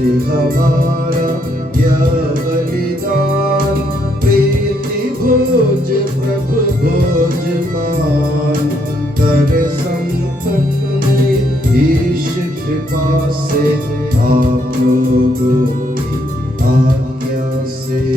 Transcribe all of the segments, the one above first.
से हमारा यह बलिदान, प्रीति भोज प्रभु भोज मान, कर संपन्न ईश कृपा से आप लोगों की आज्ञा से।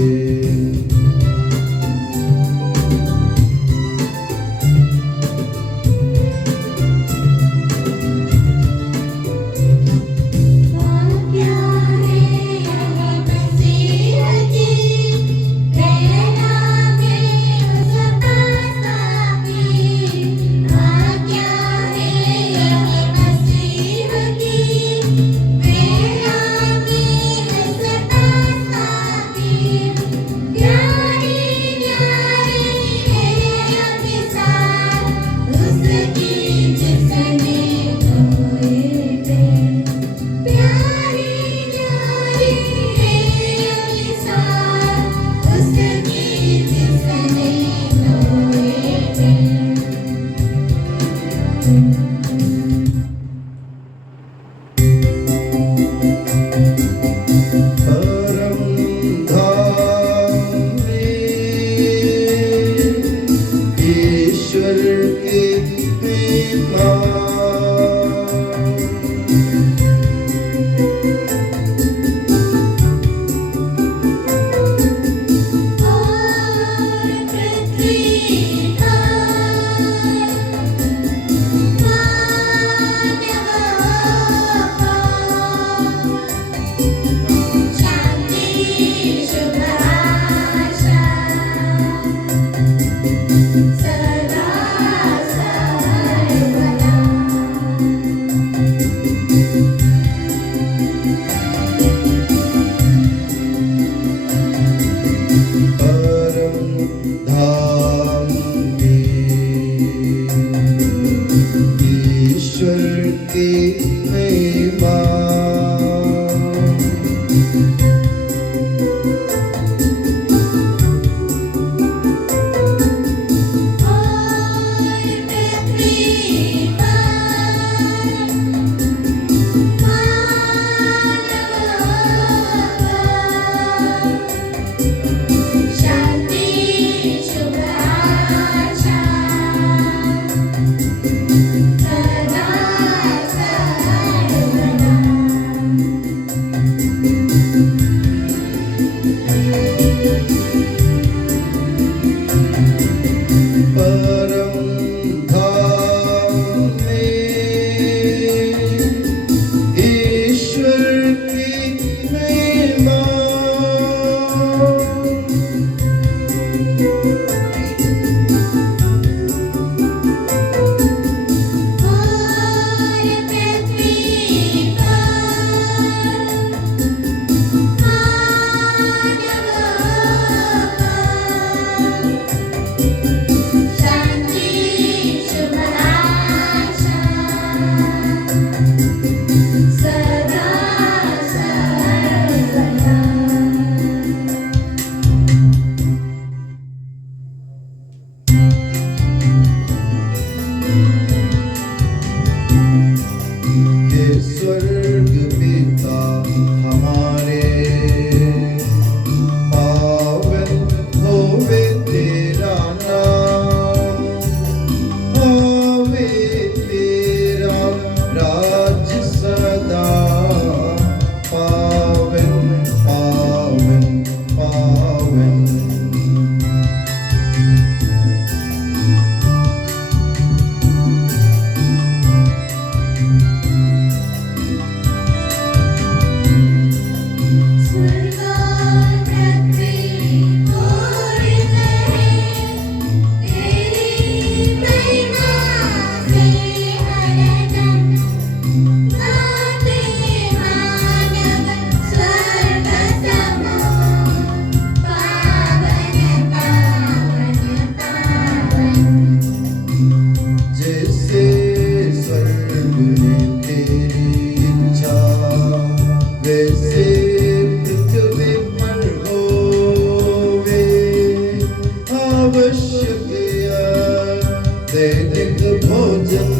दैनिक भोजन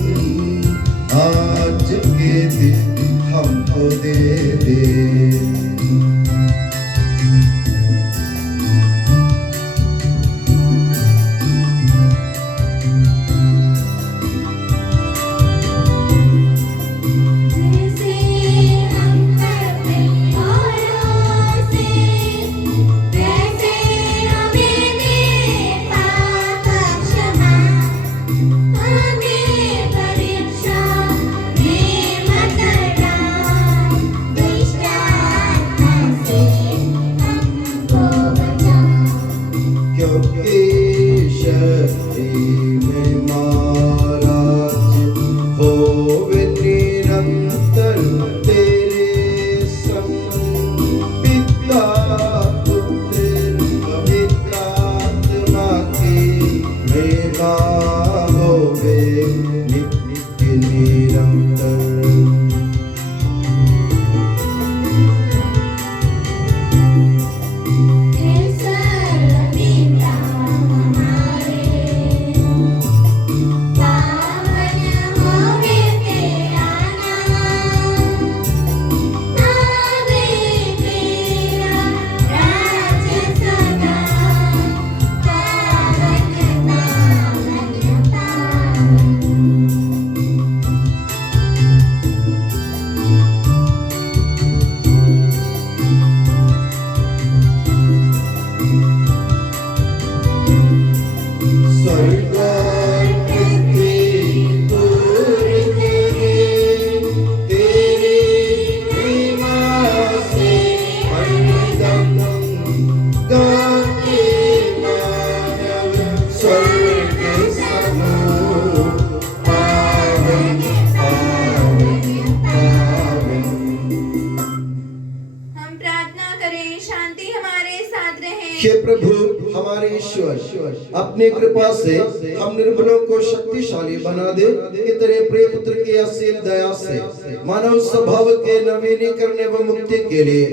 आज के दिन हमको दे दे। हे प्रभु हमारे ईश्वर, अपनी कृपा से हम निर्बलों को शक्तिशाली बना दे कि तेरे प्रिय पुत्र की असीम दया से मानव स्वभाव के नवीनीकरण एवं मुक्ति के लिए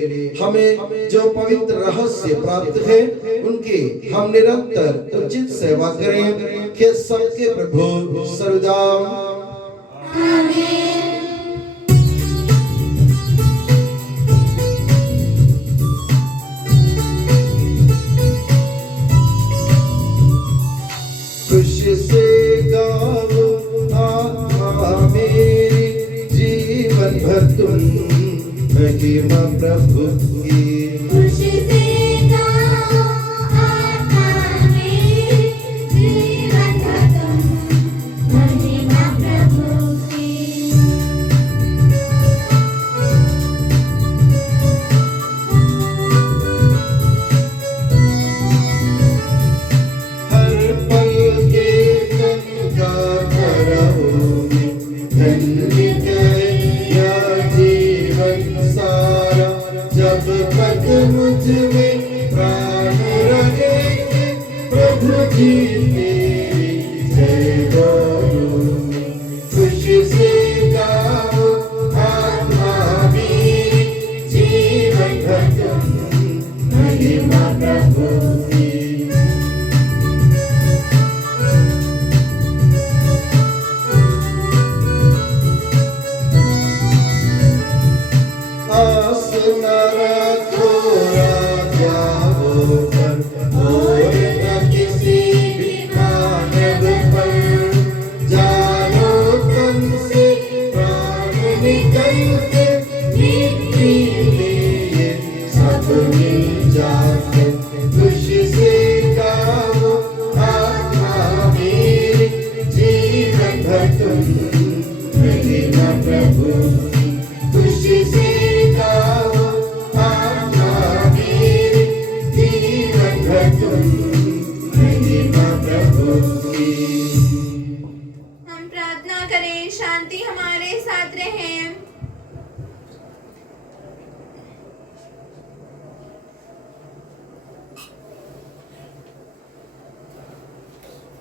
हमें जो पवित्र रहस्य प्राप्त है उनकी हम निरंतर उचित सेवा करें। कि सबके प्रभु सर्वदा आमीन। खुशी से गाओ आत्मा मेरी, जीवन भर तुम महिमा प्रभु की। खुशी से गाओ आत्मा मेरी, जीवन भर तुम महिमा प्रभु की। हर पल मुझ में प्राण रहेंगे प्रभु जी तेरी जय बोलूंगी। खुशी से गाओ आत्मा मेरी, जीवन भर तुम महिमा प्रभु की। आस न रखो और न किसी भी मानव पर, जानो तुमसे प्राण निकलते मिट्टी में ये सब मिल जाते। खुशी से गाओ आत्मा मेरी, जीवन भर तुम महिमा प्रभु की। खुशी से गाओ आत्मा मेरी, जीवन भर तुम महिमा प्रभु की। हम प्रार्थना करें, शांति हमारे साथ रहे।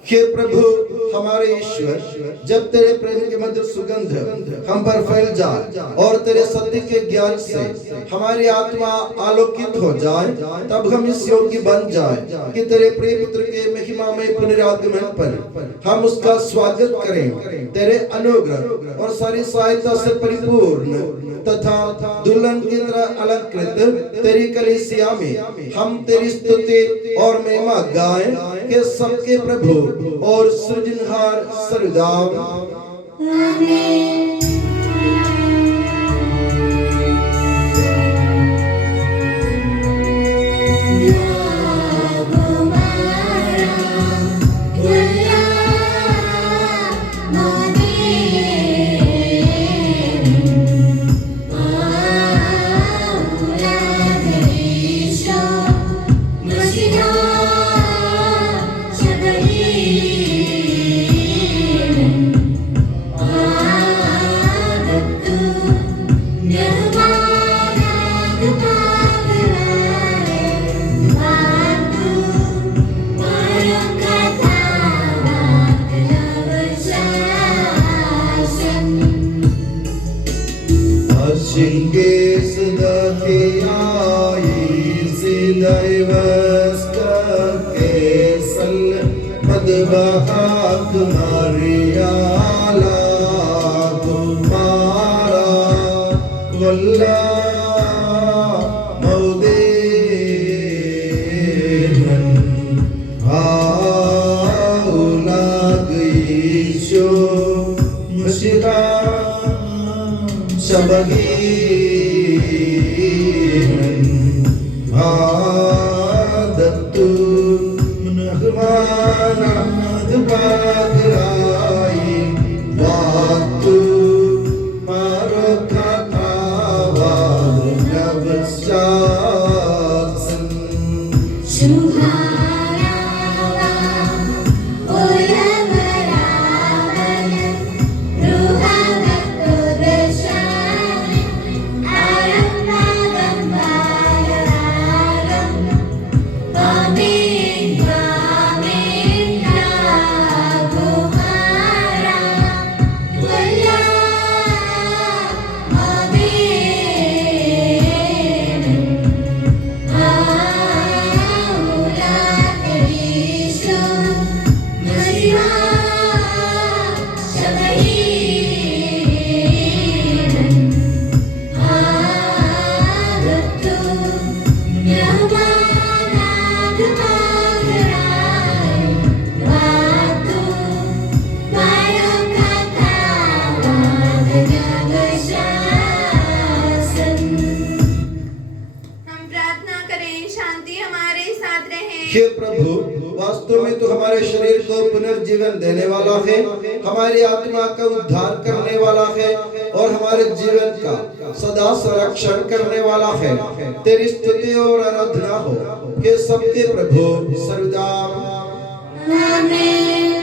हे प्रभु हमारे ईश्वर, जब तेरे प्रेम की मधुर सुगंध हम पर फैल जाए और तेरे सत्य के ज्ञान से हमारी आत्मा आलोकित हो जाए, तब हम इस योग्य बन जाए कि तेरे प्रिय पुत्र के महिमामय पुनरागमन पर हम उसका स्वागत करें। तेरे अनुग्रह और सारी सहायता से परिपूर्ण तथा दुल्हन की तरह अलंकृत तेरी कलीसिया में हम तेरी स्तुति और महिमा गाएं कि सबके प्रभु और सृजनहार सर्वदा आमीन। Shinges dakhiyai sidaivasta kesal padbahak mariyala tumara walla maudenan aulag isho mashira Shabahinan Adattu Nahmana Dubagrai Vatu Marokatawa हे प्रभु, वास्तव में तो हमारे शरीर को पुनर्जीवन देने वाला है, हमारी आत्मा का उद्धार करने वाला है और हमारे जीवन का सदा संरक्षण करने वाला है। तेरी स्तुति और आराधना हो हे सबके प्रभु सर्वदा। आमीन।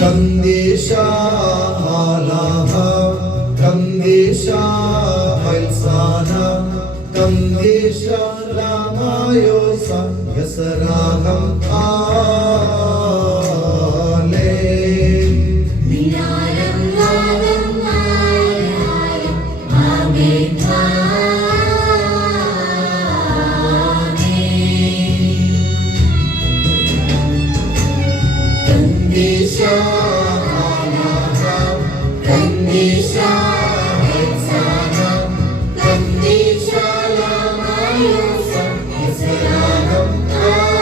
Kandisha Alaha, Kandisha Hailsana, Kandisha Lamayosa, Yasaraham Ale. Minaram Valam Malayalam Amen. Kandisha Alaha, Kandisha Hailsana, Kandisha Lamayosa, Yasaraham Ale.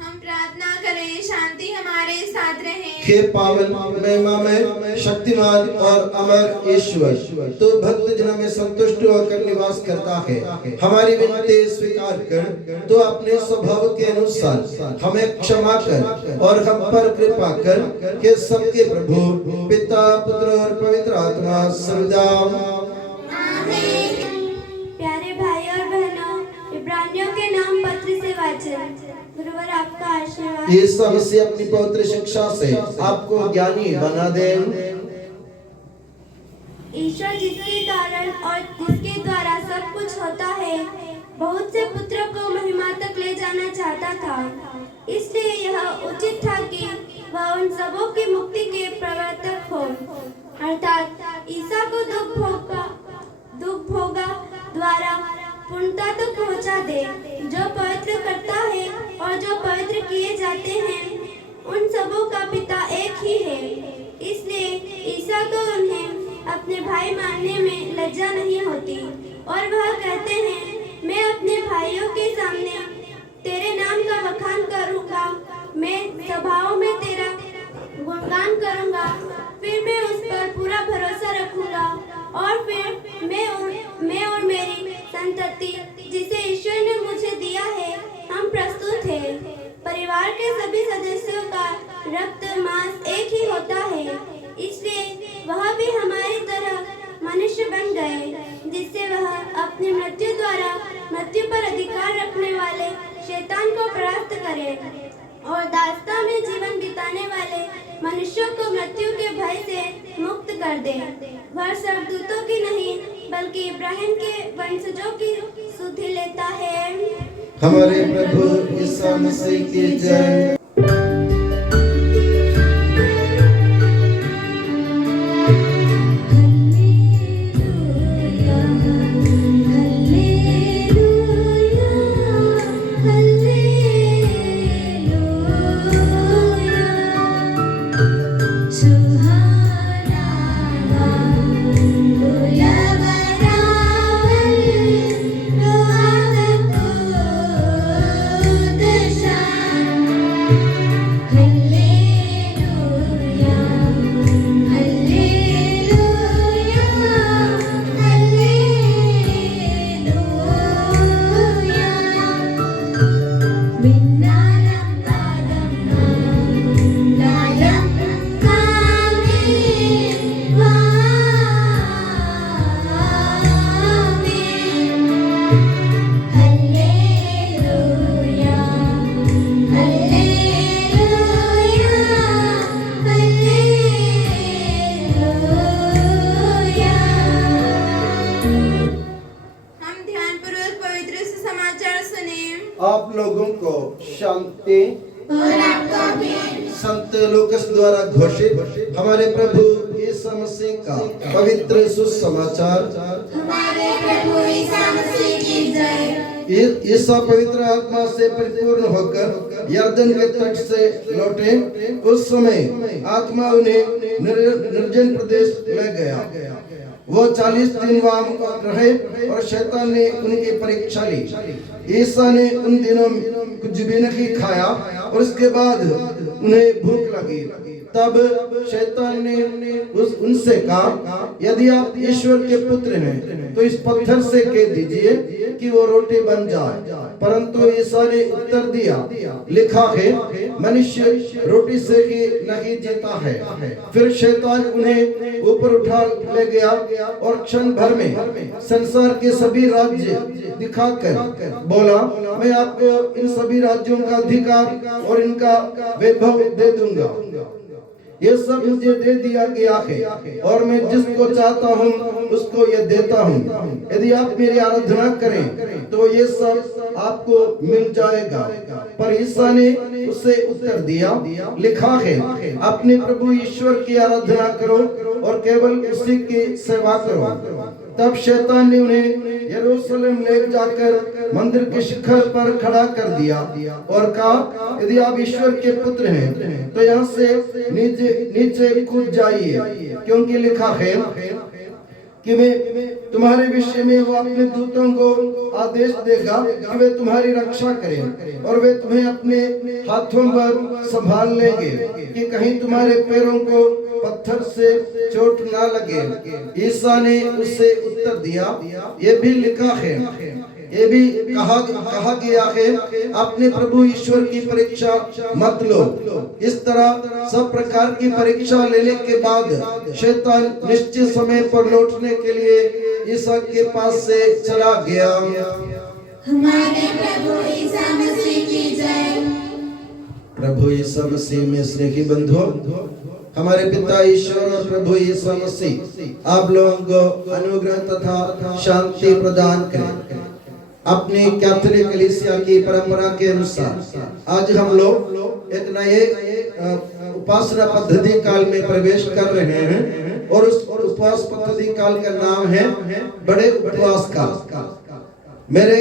हम प्रार्थना करें, शांति हमारे साथ रहे। हे पावन महिमामय शक्तिमान और अमर ईश्वर, तो भक्त जनों में संतुष्ट होकर निवास करता है। हमारी विनती स्वीकार कर, तो अपने स्वभाव के अनुसार हमें क्षमा कर और हम पर कृपा कर के सबके प्रभु पिता पुत्र और पवित्र आत्मा सर्वदा। आमीन। प्यारे भाई और बहनों, इब्रानियों के नाम पत्र से वाचन। गुरुवर आपका आशीर्वाद। यीशु मसीह अपनी पवित्र शिक्षा से आपको ज्ञानी बना दे। ईश्वर जिसके कारण और जिसके द्वारा सब कुछ होता है, बहुत से पुत्रों को महिमा तक ले जाना चाहता था। इसलिए यह उचित था कि वह उन सबों की मुक्ति के प्रवर्तक हो, अर्थात ईसा को दुख भोगा द्वारा पूर्णता तक पहुंचा दे। जो पवित्र करता है और जो पवित्र किए जाते हैं, उन सबों का पिता एक ही है। इसलिए ईसा को उन्हें अपने भाई मानने में लज्जा नहीं होती और वह कहते हैं, मैं अपने भाइयों के सामने तेरे नाम का बखान करूंगा, मैं सभाओं में तेरा गुणगान करूंगा, फिर मैं उस पर पूरा भरोसा रखूंगा और फिर मैं और मेरी संतति जिसे ईश्वर ने मुझे दिया है, हम प्रस्तुत हैं। परिवार के सभी सदस्यों का रक्त मांस एक ही होता है, इसलिए वह भी हमारी तरह मनुष्य बन गए, जिससे वह अपनी मृत्यु द्वारा मृत्यु पर अधिकार रखने वाले शैतान को परास्त करे और दास्ता में जीवन बिताने वाले मनुष्यों को मृत्यु के भय से मुक्त कर दे। वह स्वर्गदूतों की नहीं बल्कि इब्राहिम के वंशजों की सुधि लेता है। हमारे प्रभु यीशु मसीह की जय। Hallelujah. आप लोगों को शांति और आपको भी संत लूकास द्वारा घोषित हमारे प्रभु यीशु मसीह का पवित्र सुसमाचार। हमारे प्रभु ईसा मसीह की जय। ईसा पवित्र आत्मा से परिपूर्ण होकर यरदन के तट से लौटे। उस समय आत्मा उन्हें निर्जन प्रदेश ले गया। वो 40 दिन वहाँ रहे और शैतान ने उनकी परीक्षा ली। ईसा ने उन दिनों कुछ भी नहीं खाया और उसके बाद उन्हें भूख लगी। तब शैतान ने उनसे कहा, यदि आप ईश्वर के पुत्र हैं तो इस पत्थर से कह दीजिए कि वो रोटी बन जाए। परंतु ईसा ने उत्तर दिया, लिखा है, मनुष्य रोटी से ही नहीं जीता है। फिर शैतान उन्हें ऊपर उठा ले गया और क्षण भर में संसार के सभी राज्य दिखाकर बोला, मैं आपको इन सभी राज्यों का अधिकार और इनका वैभव दे दूंगा। ये सब मुझे दे दिया गया है और मैं जिसको चाहता हूँ उसको ये देता हूँ। यदि आप मेरी आराधना करें तो ये सब आपको मिल जाएगा। पर ईसा ने उसे उत्तर दिया, लिखा है, अपने प्रभु ईश्वर की आराधना करो और केवल उसी की सेवा करो। तब शैतान ने उन्हें यरूशलेम ले जाकर मंदिर के शिखर पर खड़ा कर दिया और कहा, यदि आप ईश्वर के पुत्र हैं तो यहाँ से नीचे कूद जाइए, क्योंकि लिखा है कि वे तुम्हारे विषय में वो अपने दूतों को आदेश देगा कि वे तुम्हारी रक्षा करें और वे तुम्हें अपने हाथों पर संभाल लेंगे कि कहीं तुम्हारे पैरों को पत्थर से चोट ना लगे। ईसा ने उससे उत्तर दिया, ये भी लिखा है, ये भी कहा गया है, अपने प्रभु ईश्वर की परीक्षा मत लो। इस तरह सब प्रकार की परीक्षा लेने के बाद शैतान निश्चित समय पर लौटने के लिए ईसा के पास से चला गया। हमारे प्रभु ईसा मसीह की जय। प्रभु ईसा मसीह में स्नेही बंधुओं, हमारे पिता ईश्वर और प्रभु यीशु मसीह आप लोगों को अनुग्रह तथा शांति प्रदान करें। अपनी कैथोलिक कलीसिया की परंपरा के अनुसार आज हम लोग एक नए उपासना पद्धति काल में प्रवेश कर रहे हैं और उस उपवास पद्धति काल का नाम है बड़े उपवास काल। मेरे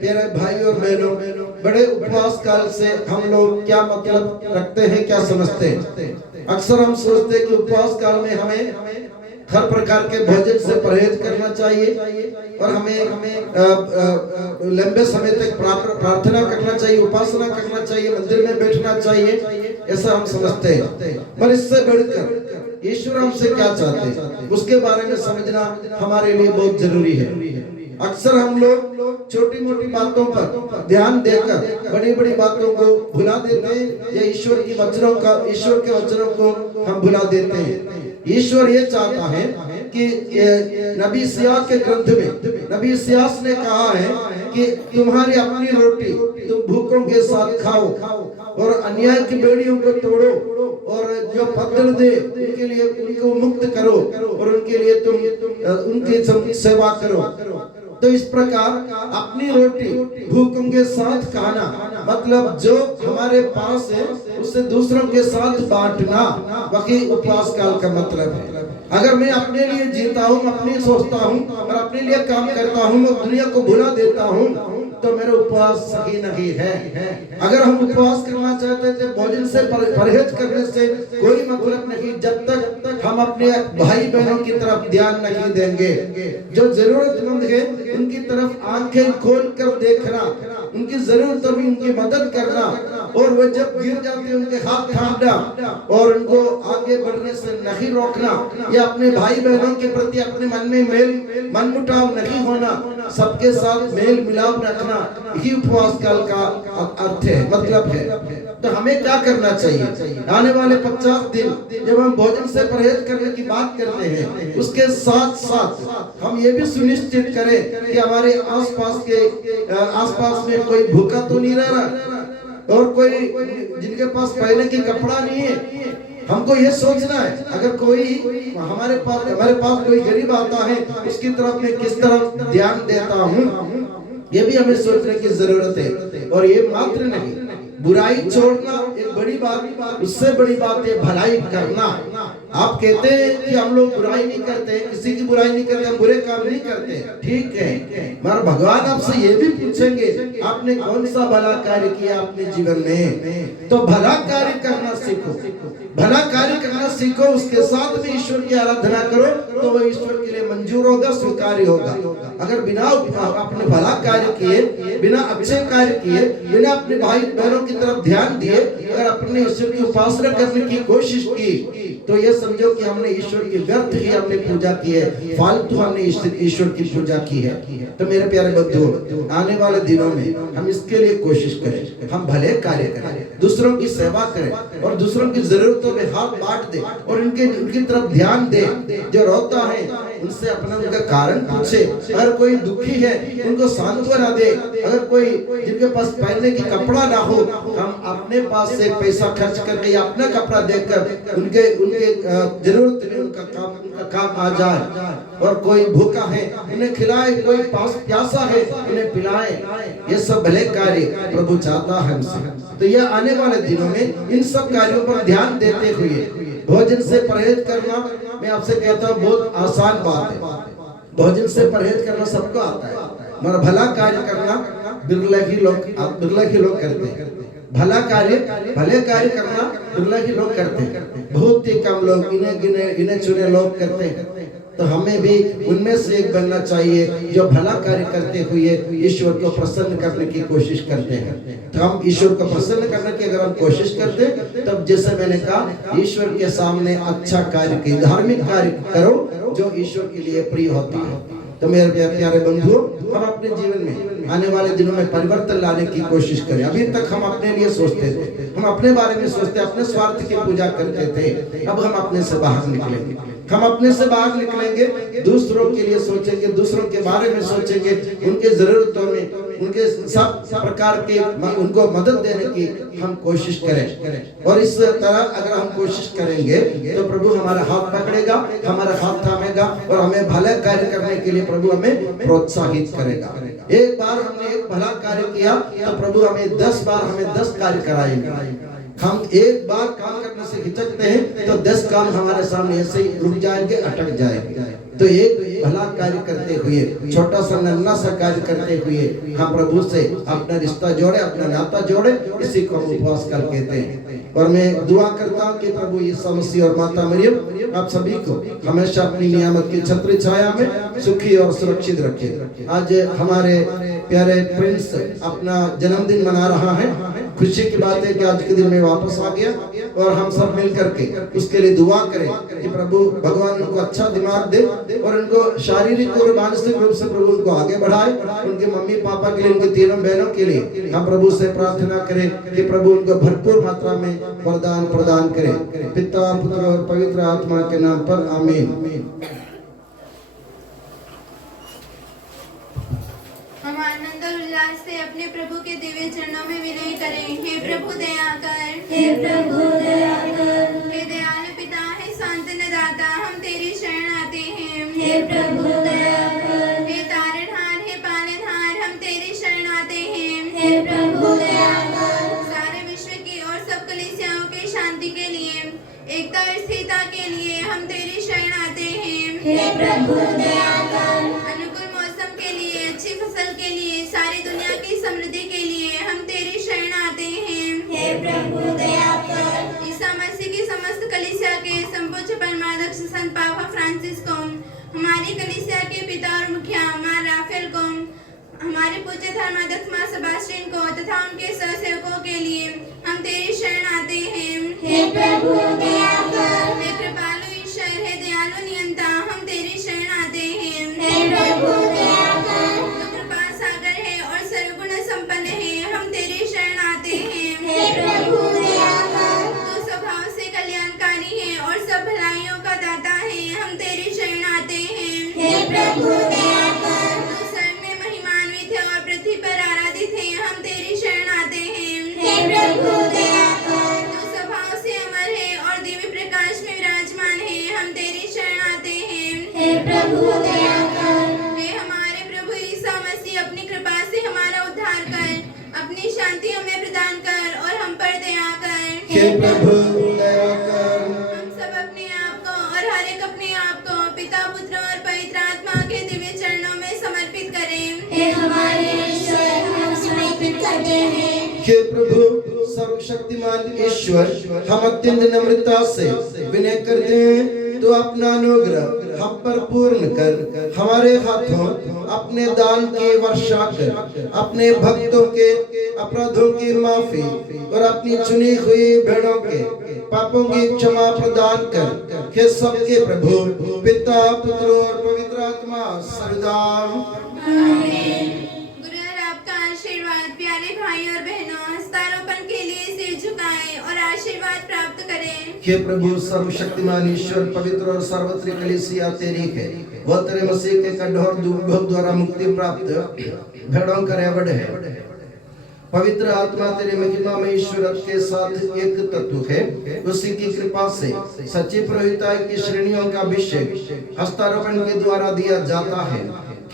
प्यारे भाई और बहनों, बड़े उपवास काल से हम लोग क्या मतलब रखते हैं, क्या समझते हैं? अक्सर हम सोचते हैं कि उपवास काल में हमें हर प्रकार के भोजन से परहेज करना चाहिए और हमें लंबे समय तक प्रार्थना करना चाहिए, उपासना करना चाहिए, मंदिर में बैठना चाहिए, ऐसा हम समझते हैं। पर इससे बढ़कर ईश्वर हमसे क्या चाहते हैं उसके बारे में समझना हमारे लिए बहुत जरूरी है। अक्सर हम लोग छोटी मोटी बातों पर ध्यान देकर बड़ी बड़ी बातों को भुला देते हैं या ईश्वर के वचनों को हम भुला देते हैं। ईश्वर ये चाहता है कि नबी सियास के ग्रंथ में नबी सियास ने कहा है कि तुम्हारी अपनी रोटी तुम भूखों के साथ खाओ और अन्याय की बेड़ियों को तोड़ो और जो पत्थर दे उनके लिए उनको मुक्त करो और उनके लिए तुम उनकी सेवा करो। तो इस प्रकार अपनी रोटी भूखों के साथ खाना मतलब जो हमारे पास है उससे दूसरों के साथ बांटना, वही उपवास काल का मतलब है। अगर मैं अपने लिए जीता हूँ, अपनी सोचता हूँ और अपने लिए काम करता हूँ और दुनिया को भुला देता हूँ तो मेरा उपवास सही नहीं है। अगर हम उपवास करना चाहते थे, भोजन से परहेज करने से कोई मतलब नहीं जब तक हम अपने भाई बहनों की तरफ ध्यान नहीं देंगे। जो जरूरतमंद है उनकी तरफ आंखें खोल कर देखना, उनकी जरूरतों में उनकी मदद करना और वो जब गिर जाते उनके हाथ थामना और उनको आगे बढ़ने से नहीं रोकना या अपने भाई बहनों के प्रति अपने मन में मनमुटाव नहीं होना, सबके साथ मेल मिलाप रखना, यही उपवास काल का अर्थ है, मतलब है। तो हमें क्या करना चाहिए? आने वाले 50 दिन जब हम भोजन से परहेज करने की बात करते हैं, उसके साथ साथ हम ये भी सुनिश्चित करें कि हमारे आसपास में कोई भूखा तो नहीं रह रहा और कोई जिनके पास पहने की कपड़ा नहीं है। हमको ये सोचना है अगर कोई हमारे पास कोई गरीब आता है उसकी तरफ मैं किस तरह ध्यान देता हूँ। ये भी हमें सोचने की जरूरत है। और ये मात्र नहीं, बुराई छोड़ना एक बड़ी बात, उससे बड़ी बात है भलाई करना। आप कहते हैं कि हम लोग बुराई नहीं करते, किसी की बुराई नहीं करते, हम बुरे काम नहीं करते, ठीक है, मगर भगवान आपसे ये भी पूछेंगे आपने कौन सा भला कार्य किया अपने जीवन में। तो भला कार्य करना सीखो, भला कार्य करना सीखो, उसके साथ में ईश्वर की आराधना करो तो वो ईश्वर के लिए मंजूर होगा, स्वीकार्य होगा। अगर बिना अपने भला कार्य किए, बिना अच्छे कार्य किए, बिना अपने भाई बहनों की तरफ ध्यान दिए, अगर अपने ईश्वर की उपासना करने की कोशिश की, तो ये समझो कि हमने ईश्वर की व्यर्थ ही हमने पूजा की है, फालतू हमने ईश्वर की पूजा की है। तो मेरे प्यारे बंधुओं, आने वाले दिनों में हम इसके लिए कोशिश करें, हम भले कार्य करें, दूसरों की सेवा करें और दूसरों की जरूरतों में हाथ बांट दे और उनकी तरफ ध्यान दे। जो रोता है उनसे अपना उनका कारण पूछे, अगर कोई दुखी है उनको सांत्वना दे, अगर कोई जिनके पास पहनने की कपड़ा ना हो, हम अपने पास से पैसा खर्च करके या अपना कपड़ा देकर उनके जरूरत में उनका काम आ जाए। और कोई भूखा है उन्हें खिलाए, कोई प्यासा है उन्हें पिलाए। ये सब भले कार्य प्रभु चाहता है हमसे। तो यह आने वाले दिनों में इन सब कार्यों पर ध्यान देते हुए भोजन से परहेज करना, मैं आपसे कहता हूँ बहुत आसान बात है। भोजन से परहेज करना सबको आता है, मगर भला कार्य करना बिरला ही लोग करते हैं। भला कार्य, भले कार्य करना बिरला ही लोग करते हैं, बहुत ही कम लोग, इन्हें चुने लोग करते हैं। तो हमें भी उनमें से एक बनना चाहिए जो भला कार्य करते हुए ईश्वर को प्रसन्न करने की कोशिश करते हैं। तो हम ईश्वर को प्रसन्न करने की अगर हम कोशिश करते हैं, तब जैसे मैंने कहा, ईश्वर के सामने अच्छा कार्य की, धार्मिक कार्य करो जो ईश्वर के लिए प्रिय होता है। तो मेरे प्यारे बंधुओं, हम अपने जीवन में आने वाले दिनों में परिवर्तन लाने की कोशिश करें। अभी तक हम अपने लिए सोचते थे, हम अपने बारे में सोचते, अपने स्वार्थ की पूजा करते थे। अब हम अपने से बाहर निकलेंगे, हम अपने से बाहर निकलेंगे, दूसरों के लिए सोचेंगे, दूसरों के बारे में सोचेंगे, उनके जरूरतों में, उनके सब प्रकार के उनको मदद देने की हम कोशिश करें। और इस तरह अगर हम कोशिश करेंगे तो प्रभु हमारा हाथ पकड़ेगा, हमारा हाथ थामेगा और हमें भले कार्य करने के लिए प्रभु हमें प्रोत्साहित करेगा। एक बार हमने एक भला कार्य किया तो प्रभु हमें 10 बार, हमें 10 कार्य कराएंगे। हम एक बार काम करने से हिचकते हैं तो 10 काम हमारे सामने ऐसे ही रुक जाएंगे, अटक जाएंगे। तो एक भला कार्य करते हुए, छोटा सा नन्हा सा कार्य करते हुए हम प्रभु से अपना रिश्ता जोड़े, अपना नाता जोड़े, इसी को हम उपवास काल कहते हैं। और मैं दुआ करता हूँ कि प्रभु यीशु मसीह और माता मरियम आप सभी को हमेशा अपनी नियामत की छत्र छाया में सुखी और सुरक्षित रखे। आज हमारे प्यारे प्रिंस अपना जन्मदिन मना रहा है। खुशी की बात है कि आज के दिन में वापस आ गया और हम सब मिल करके उसके लिए दुआ करें कि प्रभु भगवान उनको अच्छा दिमाग दे और उनको शारीरिक और मानसिक रूप से प्रभु उनको आगे बढ़ाए। उनके मम्मी पापा के लिए, उनके तीनों बहनों के लिए हम प्रभु से प्रार्थना करें कि प्रभु उनको भरपूर मात्रा में वरदान प्रदान करे। पिता, पुत्र और पवित्र आत्मा के नाम पर आमीन। हम आनंद और उल्लास से अपने प्रभु के दिव्य चरणों में विनय करें। हे प्रभु दया कर, हे प्रभु दया कर। हे दयालु पिता, हे सांत्वना दाता, हम तेरी शरण आते हैं। हे प्रभु दया कर। हे तारणहार, हे पालनहार, हम तेरी शरण आते हैं। हे प्रभु दया कर। सारे विश्व की और सब कलीसियाओं की शांति के लिए, एकता और स्थिरता के लिए हम तेरी शरण आते हैं। हे प्रभु दया कर। अनुकूल मौसम के लिए, अच्छी फसल के लिए, सारी दुनिया की समृद्धि के लिए हम तेरी शरण आते हैं। हे प्रभु दया कर। ईसा मसीह की समस्त कलीसिया के संपूज्य परमाध्यक्ष संत पापा फ्रांसिस को, हमारी कलीसिया के पिता और मुखिया मां राफेल को, हमारे पूज्य धर्माध्यक्ष मां सेबास्टियन को तथा उनके सहसेवकों के लिए हम तेरी शरण आते हैं। हे प्रभु दया कर। हे कृपालु ईश्वर, हे दयालु नियंता, हम तेरी शरण आते हैं। हे प्रभु दया कर। तू कृपा सागर है और सर्वगुण संपन्न है, हम तेरी शरण आते हैं। हे प्रभु दया कर। तू स्वभाव से कल्याणकारी है और सब भलाइयों का दाता है, हम तेरी शरण आते हैं। हे प्रभु दया कर। तू स्वर्ग में महिमान्वित है और पृथ्वी पर आराधित है, हम तेरी शरण आते हे प्रभु दया कर। हम सब अपने आप को और हर एक अपने आप को पिता पुत्र और पवित्र आत्मा के दिव्य चरणों में समर्पित करें। हे हमारे ईश्वर, हम समर्पित करते हैं। हे प्रभु सर्वशक्तिमान ईश्वर, हम अत्यंत नम्रता से विनय करते हैं तो अपना अनुग्रह हम पर पूर्ण कर हमारे हाथों अपने दान की वर्षा कर अपने भक्तों के अपराधों की माफी और अपनी चुनी हुई भेड़ों के पापों की क्षमा प्रदान कर। हे सबके प्रभु पिता पुत्र और पवित्र आत्मा सदा गुरु और आपका आशीर्वाद प्यारे भाई और बहनों हस्तारोपण के लिए सिर झुकाएं और आशीर्वाद प्राप्त करें। हे प्रभु सर्वशक्तिमान ईश्वर, पवित्र और सर्वत्र कलीसिया तेरी है, वह तेरे मसीह के कठोर दुर्भोग द्वारा मुक्ति प्राप्त भेड़ों का रेवड़ है। पवित्र आत्मा तेरे महिमा में ईश्वर के साथ एक तत्व है, उसी की कृपा से सच्ची पुरोहिताई की श्रेणियों का अभिषेक हस्तारोपण के द्वारा दिया जाता है।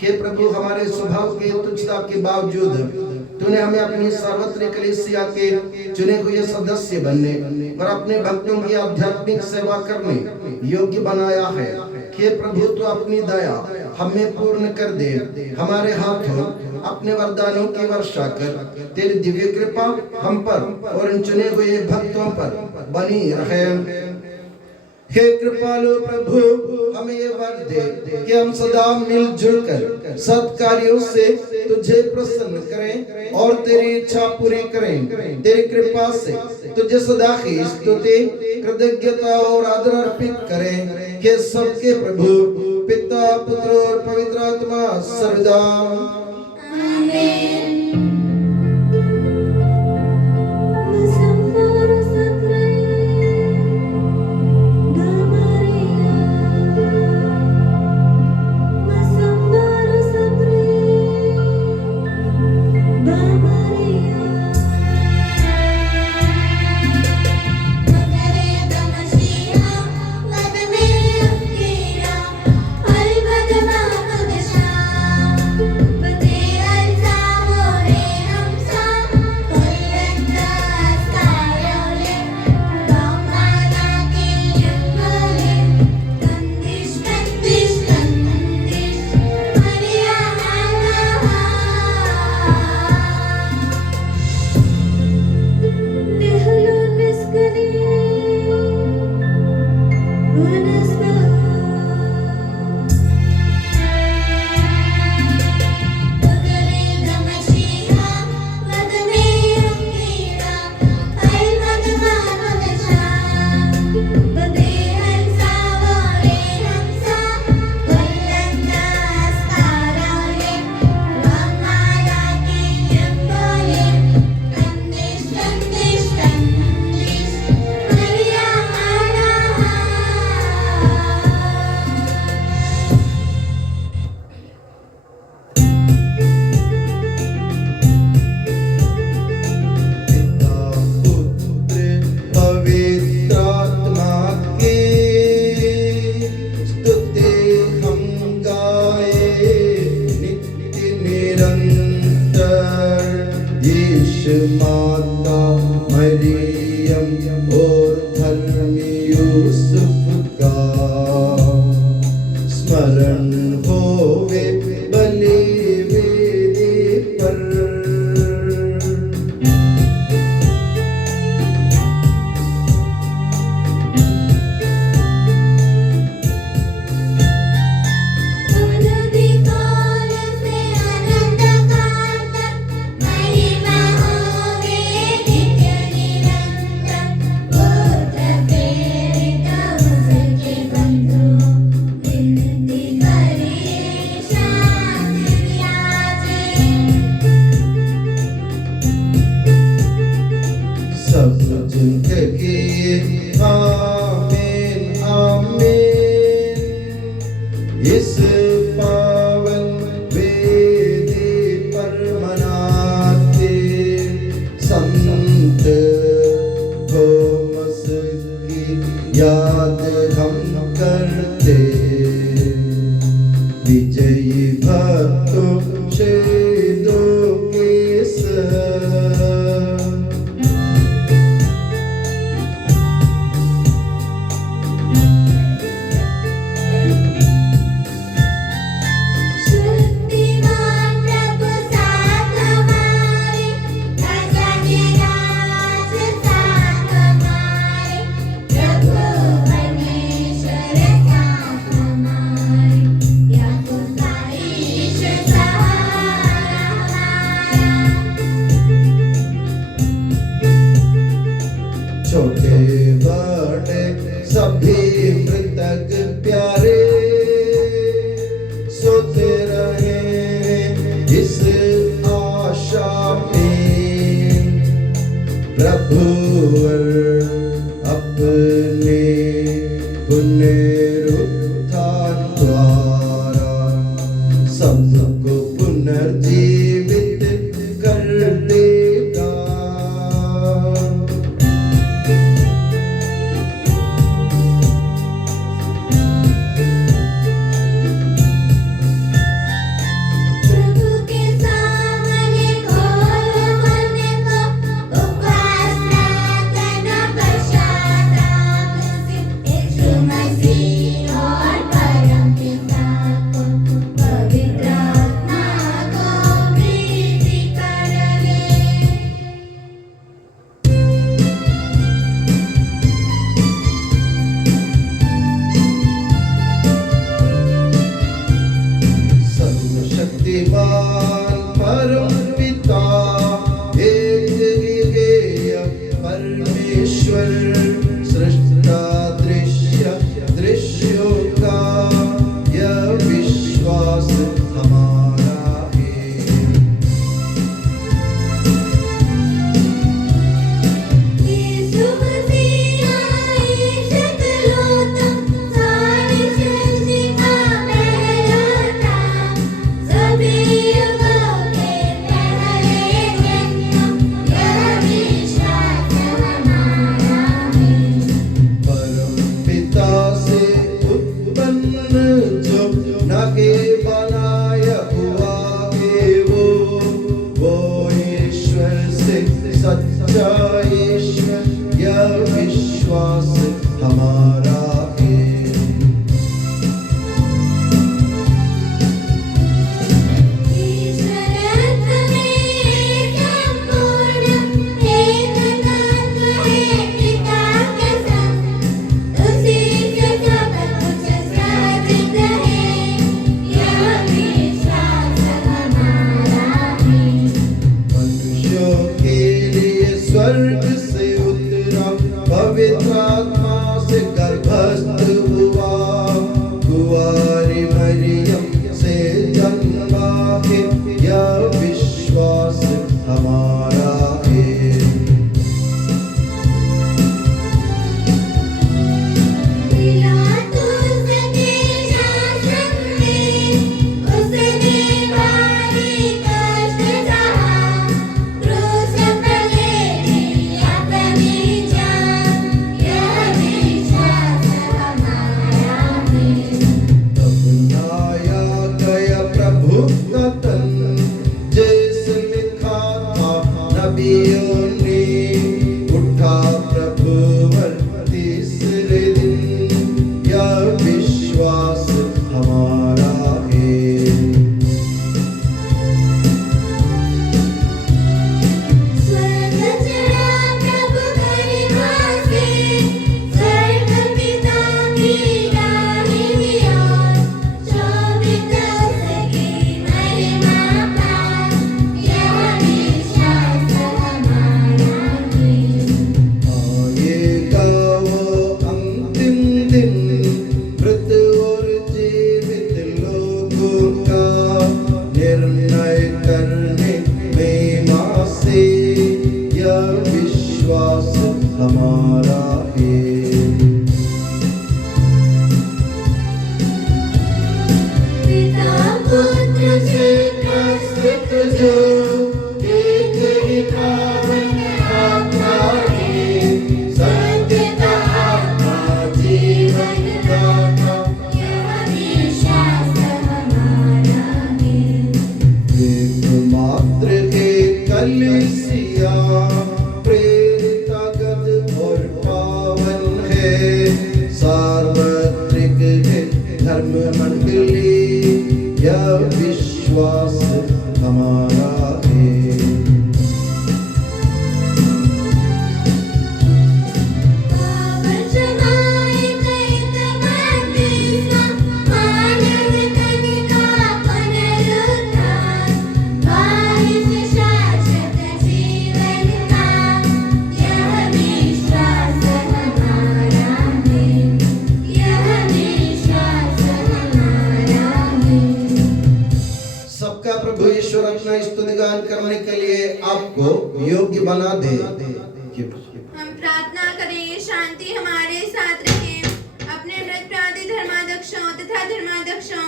हे प्रभु हमारे स्वभाव की तुच्छता के बावजूद तूने हमें अपनी सार्वत्रिक कलीसिया के चुने हुए सदस्य बनने और अपने भक्तों की आध्यात्मिक सेवा करने योग्य बनाया है। हे प्रभु तू अपनी दया हमें पूर्ण कर दे, हमारे हाथों अपने वरदानों की वर्षा कर। तेरी दिव्य कृपा हम पर और इन चुने हुए भक्तों पर बनी रहे। हे कृपालु प्रभु हमें ये वर दे कि हम सदा मिलजुल कर सत्कार्यों से तुझे प्रसन्न करें और तेरी इच्छा पूरी करें। तेरी कृपा से तुझे सदा की स्तुति कृतज्ञता और आदर अर्पित करें। हे सबके प्रभु पिता पुत्र और पवित्र आत्मा सर्वदा आमीन। माता मरियम और धर्मी यूसुफ का स्मरण होवे बलि वेदी पर। Oh सबको पुनर्जीवित कर देगा। प्रभु के सामने खोलो मन को, उपासना करना पश्चाताप से, यीशु मसीह और परम पिता को, पवित्र आत्मा को प्रीति कर ले। सर्वशक्तिमान परम पिता एक गिरिय परमेश्वर सृष्टा दृश्यों का यह विश्वास हमारा है। यीशु मसीह आए शक्लों तक, सारी सृष्टि का पहला था, सभी युगों के पहले जन्म, यह विश्वास हमारा है। परम पिता से उत्पन्न जो न के बनाया हुआ है वो ईश्वर से सच्चा ईश्वर, यह विश्वास हमारा है। ईश्वरत्व में संपूर्ण एक तत्व है पिता के संग, उसी से सब कुछ स्थापित है, यह विश्वास हमारा है। मनुष्यों के लिए स्वर्ग से उतरा, पवित्र आत्मा से गर्भस्थ हुआ, कुंवारी मरियम से जन्मा है, यह विश्वास हमारा है। पिलातुस के शासन में उसने भारी कष्ट सहा, क्रूस पर दिया अपनी जान, यह विश्वास हमारा है। अपनाया गया प्रभु का तन, जैसे लिखा था नबियों ने, उठा प्रभु तीसरे दिन, यह विश्वास हमारा है। स्वर्ग चढ़ा प्रभु गरिमा से, स्वर्ग पिता की दाहिनी ओर, शोभित उसकी महिमा का, यह विश्वास हमारा है। आएगा वो अंतिम दिन, मृत और जीवित लोगों का निर्णय करने महिमा से, यह विश्वास हमारा है। पिता पुत्र से प्रस्तुत जो एक ही पावन आत्मा है, सत्य आत्मा जीवन दाता, यह विश्वास हमारा है। एकमात्र एक कलीसिया प्रेरितगत और पावन है, सार्वत्रिक है धर्म मंडली, यह विश्वास हमारा है। पावन क्षमाएं कहित बपतिस्मा, मानव तन का पुनरुद्धार, वारिस शाश्वत जीवन का, यह विश्वास हमारा है, यह विश्वास हमारा है। सबका प्रभु ईश्वर अपना स्तुति गान करने के लिए आपको योग्य बना दे। हम प्रार्थना करें, शांति हमारे साथ रहे। अपने व्रत प्रादि धर्माध्यक्षों तथा धर्माध्यक्षों,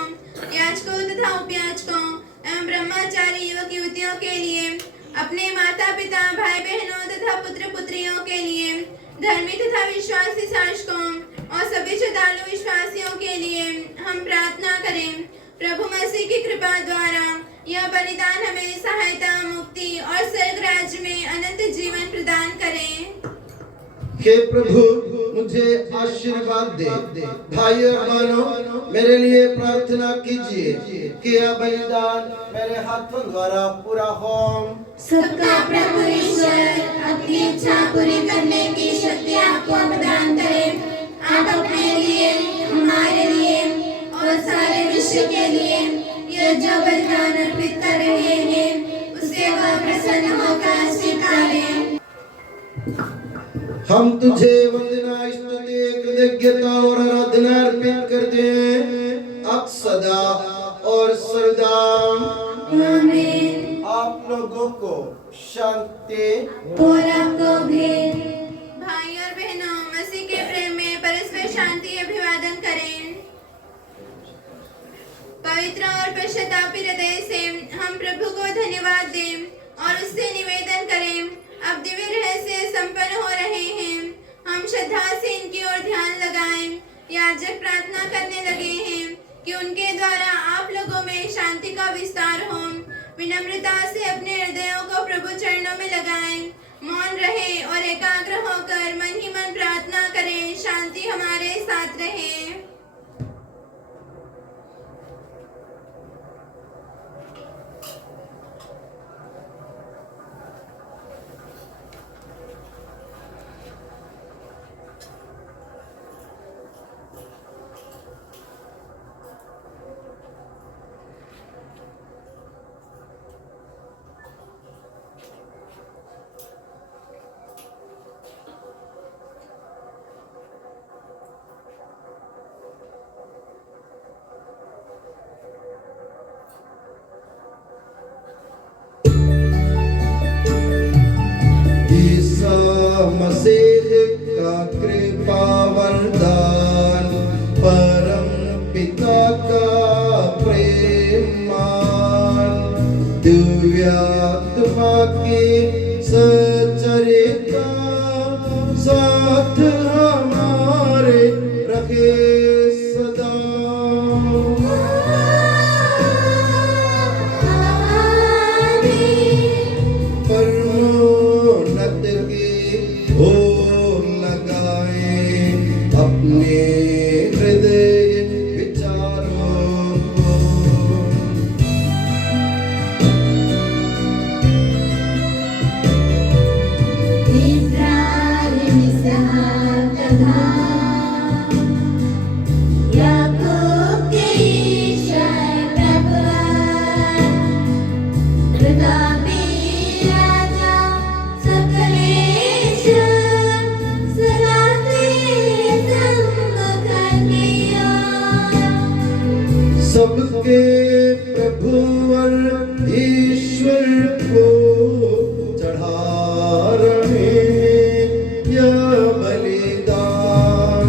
याजकों याजकों तथा उपयाजकों एवं ब्रह्मचारी युवक युवतियों के लिए, अपने माता पिता भाई बहनों तथा पुत्र पुत्रियों के लिए, धर्मी तथा विश्वासी शासकों और सभी श्रद्धालु विश्वासियों के लिए हम प्रार्थना करें। प्रभु मसीह की कृपा द्वारा यह बलिदान हमें सहायता, मुक्ति और स्वर्ग राज्य में अनंत जीवन प्रदान करें। हे प्रभु मुझे आशीर्वाद दे। भाई और बहनों, मेरे लिए प्रार्थना कीजिए कि यह बलिदान मेरे हाथों द्वारा पूरा हो। सबका प्रभु ईश्वर अपनी इच्छा पूरी करने की शक्ति आपको प्रदान करे। आप अपने लिए, हमारे लिए और सारे विश्व के लिए यह जो बलिदान अर्पित कर रहे हैं, उससे वह प्रसन्न होकर स्वीकारें। हम तुझे वंदना, स्तुति, कृतज्ञता और आराधना अर्पित करते हैं अब सदा और सर्वदा। आमीन। आप लोगों को शांति और आपको भी। भाई और बहनों, मसीह के प्रेम में परस्पर शांति अभिवादन करें। पवित्र और पश्चातापी हृदय से हम प्रभु को धन्यवाद दें और उससे निवेदन करें। अब दिव्य रहस्य संपन्न हो रहे हैं, हम श्रद्धा से इनकी ओर ध्यान लगाएं। याजक प्रार्थना करने लगे हैं कि उनके द्वारा आप लोगों में शांति का विस्तार हो। विनम्रता से अपने हृदयों को प्रभु चरणों में लगाएं, मौन रहे और एकाग्र होकर मन ही मन प्रार्थना करें। शांति हमारे साथ रहे। मसीह का कृपा वरदान, परम पिता का प्रेम मान, दिव्य आत्मा की सचरिता साथ हमारे रखे सदा। परमोन्नत की ओर लगाए अपने हृदय विचारों को। इब्राहिम, इसहाक तथा याकूब के ईश्वर प्रभु, प्रतापी राजा सकलेश्वर, सदा तेरे सम्मुख किया। सबके प्रभु और ईश्वर को चढ़ा रहे हैं यह बलिदान।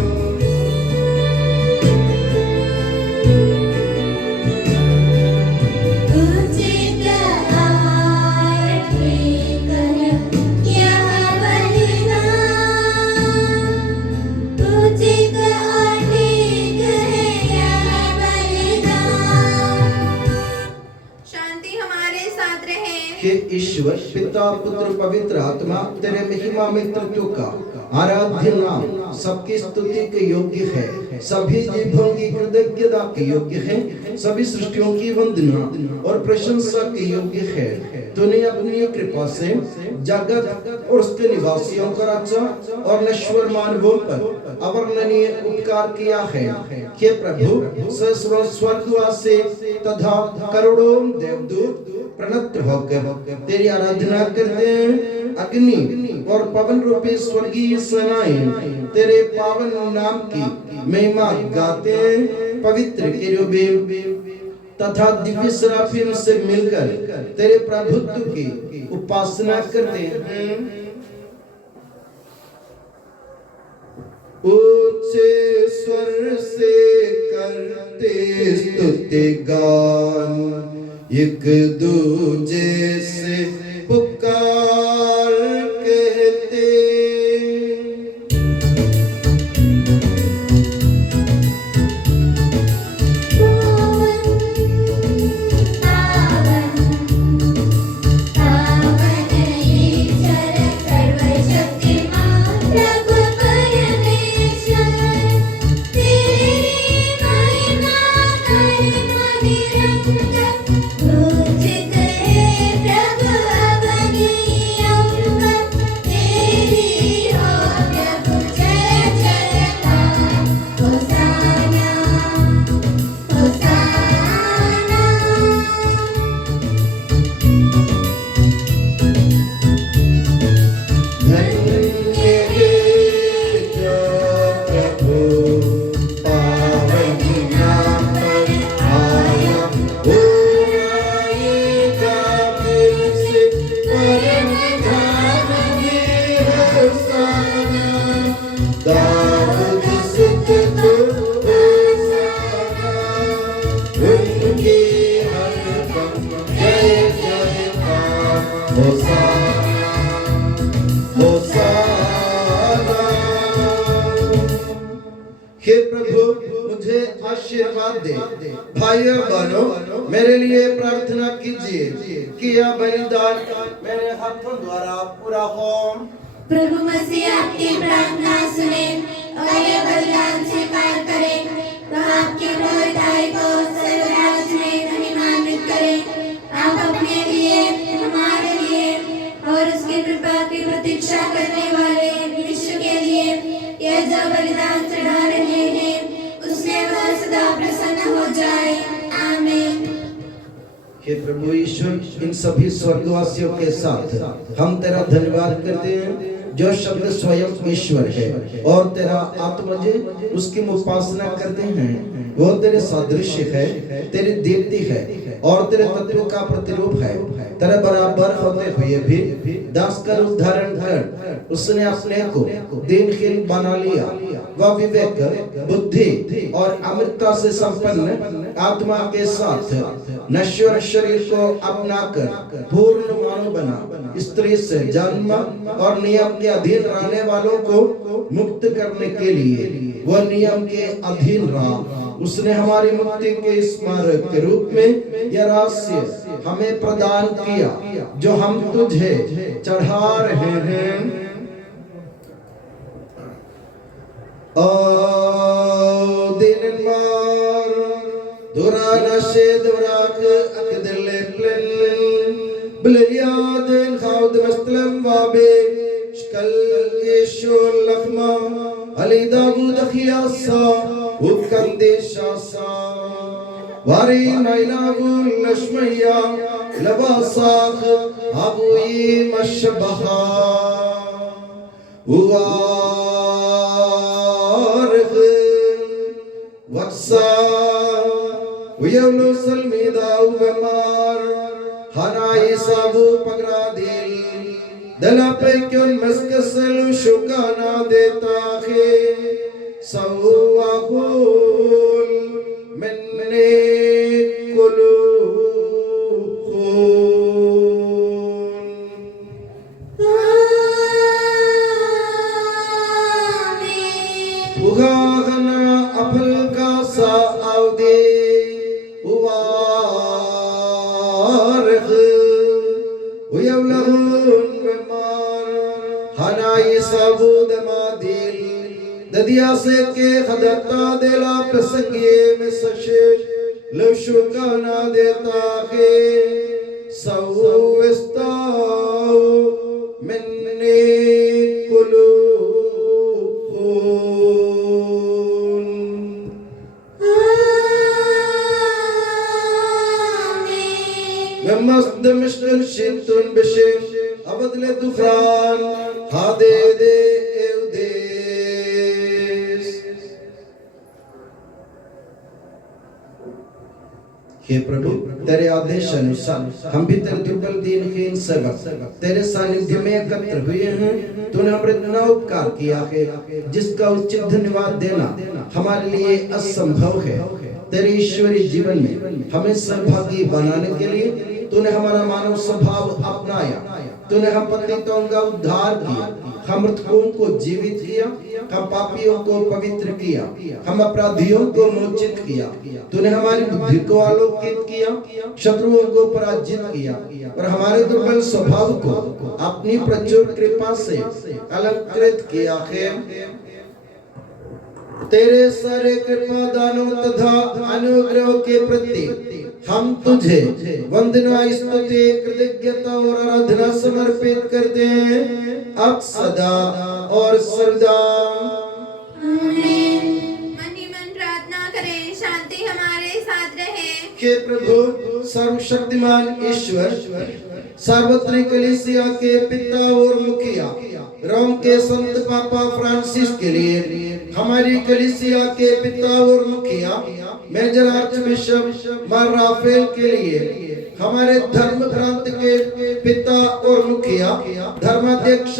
उचित आए ठीक है यह बलिदान, उचित और ठीक है यह बलिदान। शांति हमारे साथ रहे। हे ईश्वर पिता, पुत्र, पवित्र आत्मा, तेरे महिमा में तत्व का आराध्य नाम सबकी स्तुति के योग्य है, सभी जीवों की कृतज्ञता के योग्य है, सभी सृष्टियों की वंदना और प्रशंसा के योग्य है। तूने अपनी कृपा से जगत और उसके निवासियों का रचा और नश्वर मानवों पर अवर्णनीय उपकार किया है। हे प्रभु, सहस्रों स्वर्गवासी तथा करोड़ों देवदूत प्रणत होकर तेरी आराधना करते हैं। अग्नि और पवन रूपी स्वर्गीय सेनाएं तेरे पावन नाम की महिमा गाते हैं। पवित्र केरूबीम तथा दिव्य सराफीम से मिलकर तेरे प्रभुत्व की उपासना करते हैं। ऊंचे स्वर से करते स्तुति गान, एक दूजे से पुकार कहते। हे प्रभु, मुझे आशीर्वाद दे। भाइयों बहनों, मेरे लिए प्रार्थना कीजिए कि यह बलिदान मेरे हाथों द्वारा पूरा हो। प्रभु मसीह आपकी प्रार्थना सुने और ये बलिदान स्वीकार करे। वह आपके प्रभुताई को सर्वराज में महिमान्वित करे। आप अपने लिए, हमारे लिए और उसकी कृपा की प्रतीक्षा करने वाले विश्व के लिए यह जो बलिदान चढ़ा रहे हैं, उसमें वह सदा प्रसन्न हो जाए। आमीन। हे प्रभु ईश्वर, इन सभी स्वर्गवासियों के साथ हम तेरा धन्यवाद करते हैं जो शब्द स्वयं ईश्वर है और तेरा आत्मज उसकी उपासना करते हैं। वो तेरे सादृश्य है, तेरी दीप्ति है और तेरे तत्व का प्रतिरूप है। तेरे बराबर होते हुए भी दास का रूप धारण कर उसने अपने को दीनहीन बना लिया। वह विवेक, बुद्धि और अमृतता से संपन्न आत्मा के साथ नश्वर शरीर को अपनाकर पूर्ण मानव बना। स्त्री से जन्म और नियम के अधीन रहने वालों को मुक्त करने के लिए वह नियम के अधीन रहा। उसने हमारी मुक्ति के स्मारक के रूप में यह रहस्य हमें प्रदान किया जो हम तुझे चढ़ा रहे हैं। Wari nailagul nashmaya labasakh abui mashbaha uarif waksa uyavlu salmida uvemar hanai sabu pagradil dalape kyun maskasal shukana deta khe sawahul minne ददिया से के खदरता देला प्रसंगे में सशेष लशुकाना देता के सवस्ताओ मिन्ने कुलून आमीन मस्द मिश्किल शितुन बिशिम अबदले दुफरान हादे दे हे प्रभु, तेरे आदेश अनुसार हम भी तेरे दुर्बल दीनहीन सेवक तेरे सानिध्य में एकत्र हुए हैं। तूने हमारे इतना उपकार किया है जिसका उचित धन्यवाद देना हमारे लिए असंभव है। तेरे ईश्वरीय जीवन में हमें सहभागी बनाने के लिए तूने हमारा मानव स्वभाव अपनाया। तूने हम पतितों का उद्धार किया, हम मृतकों को जीवित किया, हम पापियों को पवित्र किया, हम अपराधियों को मोचित किया। तूने हमारी बुद्धि को आलोकित किया, शत्रुओं को पराजित किया और हमारे दुर्बल स्वभाव को अपनी प्रचुर कृपा से अलंकृत किया है। तेरे सारे कृपा दानों तथा अनुग्रह के प्रति हम तुझे वंदना स्तुति कृतज्ञता और आराधना समर्पित करते हैं अब सदा और सर्वदा। मन ही मन प्रार्थना करें, शांति हमारे साथ रहे। हे प्रभु सर्वशक्तिमान ईश्वर, सार्वत्रिक कलीसिया के पिता और मुखिया रोम के संत पापा फ्रांसिस के लिए, हमारी कलीसिया के पिता और मुखिया मेजर आर्च बिशप मार राफेल के लिए, हमारे धर्म प्रांत के पिता और मुखिया धर्माध्यक्ष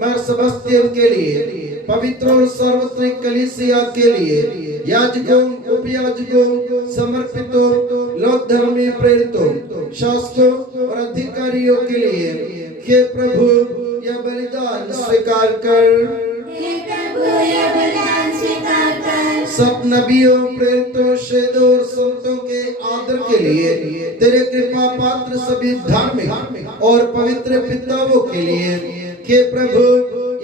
मार सेबेस्टियन के लिए, पवित्र और सार्वत्रिक कलीसिया के लिए, याजकों उपयाजकों समर्पितों लोक धर्मी प्रेरितों शासकों और अधिकारियों के लिए, हे प्रभु यह बलिदान स्वीकार कर। हे प्रभु यह बलिदान स्वीकार कर। सब नबियों प्रेरितों शहीदों और संतों के आदर के लिए, तेरे कृपा पात्र सभी धार्मिक और पवित्र पिताओं के लिए, हे प्रभु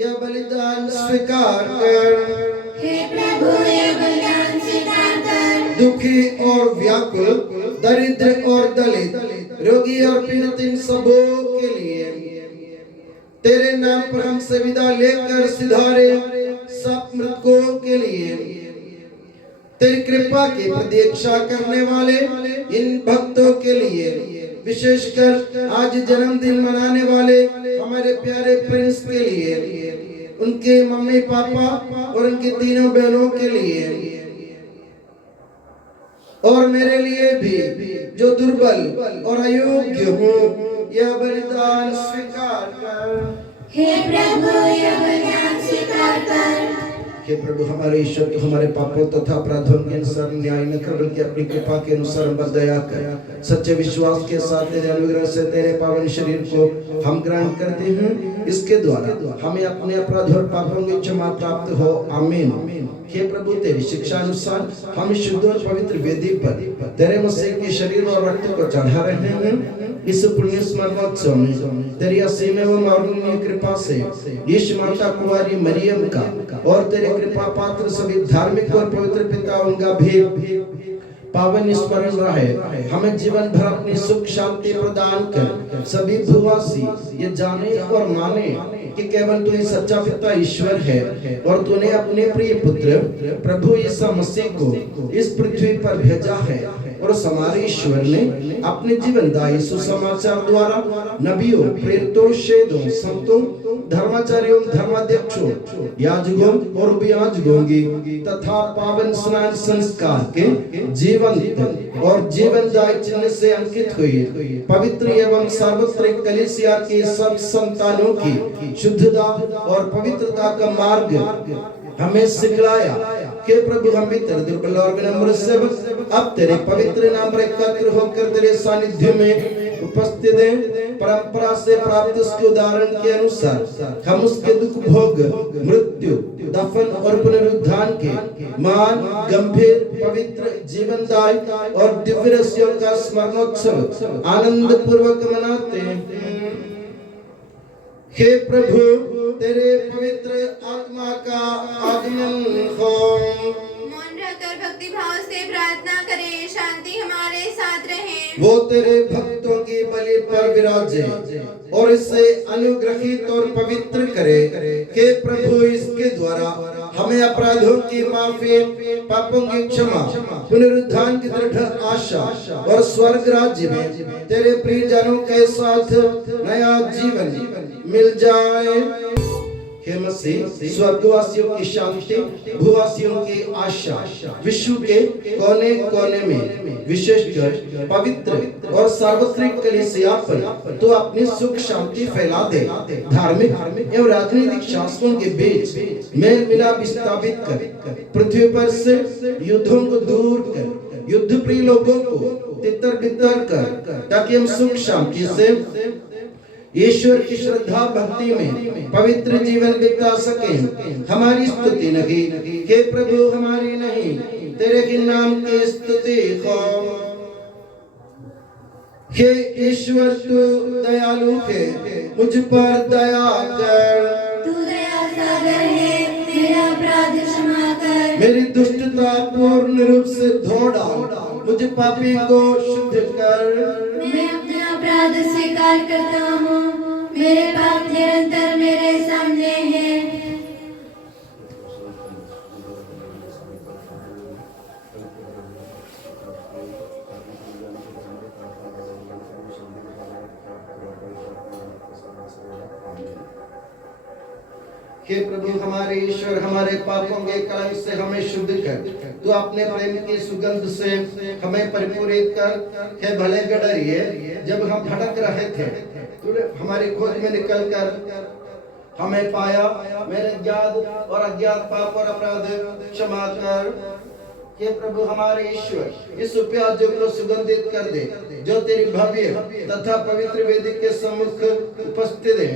यह बलिदान स्वीकार कर। हे प्रभु यह बलिदान स्वीकार कर। दुखी और व्याकुल, दरिद्र और दलित, रोगी और पीड़ित इन सबों के लिए, तेरे नाम पर हम से विदा लेकर सिधारे सब मृतकों के लिए, तेरी कृपा की प्रतीक्षा करने वाले इन भक्तों के लिए, विशेषकर आज जन्मदिन मनाने वाले हमारे प्यारे प्रिंस के लिए, उनके मम्मी पापा और उनकी तीनों बहनों के लिए, और मेरे लिए भी जो दुर्बल और अयोग्य हूँ, यह बलिदान स्वीकार कर। हे प्रभु यह बलिदान स्वीकार कर। हे प्रभु हमारे ईश्वर, तो हमारे पापों तथा अपराधों के अनुसार न्याय न कर बल्कि अपनी कृपा के अनुसार हम पर दया कर। सच्चे विश्वास के साथ तेरे अनुग्रह से तेरे पावन शरीर को हम ग्रहण करते हैं, इसके द्वारा हमें अपने अपराध और पापों की क्षमा प्राप्त हो। आमीन। हे प्रभु तेरी शिक्षा अनुसार हम शुद्ध और पवित्र वेदी पर तेरे मसीह के शरीर और रक्त को चढ़ा रहे हैं। इस पुण्य स्मरणोत्सव में तेरी असीम एवं अवर्णनीय कृपा से यीशु माता कुंवारी मरियम का और तेरे कृपा पात्र सभी धार्मिक और पवित्र पिताओं का भी पावन स्मरण रहे। हमें जीवन भर अपनी सुख शांति प्रदान कर। सभी भूवासी ये जाने और माने कि केवल तू ही सच्चा पिता ईश्वर है और तूने अपने प्रिय पुत्र प्रभु यीशु मसीह को इस पृथ्वी पर भेजा है और हमारे ईश्वर ने अपने जीवनदायी सुसमाचार द्वारा नबियों प्रेरितों शहीदों संतों धर्माचार्यों धर्माध्यक्षों याजकों और उपयाजकों की तथा पावन स्नान संस्कार के जीवन और जीवनदायी चिन्ह से अंकित हुई पवित्र एवं सार्वत्रिक कलीसिया की सब संतानों की शुद्धता और पवित्रता का मार्ग हमें सिखलाया। हे प्रभु हम भी तेरे दुर्बल और विनम्र सेवक अब तेरे पवित्र नाम पर एकत्र होकर तेरे सानिध्य में उपस्थित हैं। परंपरा से प्राप्त उसके उदाहरण के अनुसार हम उसके दुख भोग मृत्यु दफन और पुनरुत्थान के मान गंभीर पवित्र जीवनदायी और दिव्य रहस्यों का स्मरणोत्सव आनंद पूर्वक मनाते हैं। हे प्रभु तेरे पवित्र आत्मा का आगमन हो। मौन रहकर भक्ति भाव से प्रार्थना करें, शांति हमारे साथ रहे। वो तेरे भक्तों की बलि पर विराजे और इसे अनुग्रहित और पवित्र करे। हे प्रभु इसके द्वारा हमें अपराधों की माफी पापों की क्षमा पुनरुत्थान की दृढ़ आशा और स्वर्ग राज्य में तेरे प्रियजनों के साथ नया जीवन मिल जाए। हे मसीह, स्वर्गवासियों की शांति, भूवासियों की आशा, विश्व के कोने कोने में विशेषकर पवित्र और सार्वत्रिक कलीसिया पर तो अपनी सुख शांति फैला दे। धार्मिक एवं राजनीतिक शासकों के बीच मेल मिलाप स्थापित कर, पृथ्वी पर से युद्धों को दूर कर, युद्ध प्रिय लोगों को तितर बितर कर, ताकि हम सुख शांति से ईश्वर की श्रद्धा भक्ति में पवित्र जीवन बिता सकें। हमारी स्तुति नहीं हे प्रभु, हमारी नहीं, तेरे के नाम की स्तुति हो। हे ईश्वर, तू दयालु है, मुझ पर दया कर। तू दया सागर है, मेरा अपराध क्षमा कर। मेरी दुष्टता पूर्ण रूप से धो डाल, मुझ पापी को शुद्ध कर। मैं अपना अपराध स्वीकार करता हूँ, मेरे पाप निरंतर मेरे सामने हैं। हे प्रभु हमारे ईश्वर, हमारे पापों के कलंक से हमें शुद्ध कर। तू अपने प्रेम की सुगंध से हमें परिपूरित कर। हे भले गडरिए, जब हम भटक रहे थे तूने हमारी खोज में निकल कर हमें पाया। मेरे ज्ञात और अज्ञात पाप और अपराध क्षमा कर। हे प्रभु हमारे ईश्वर, इस प्याज को सुगंधित कर दे जो तेरी भव्य तथा पवित्र वेदी के सम्मुख उपस्थित है।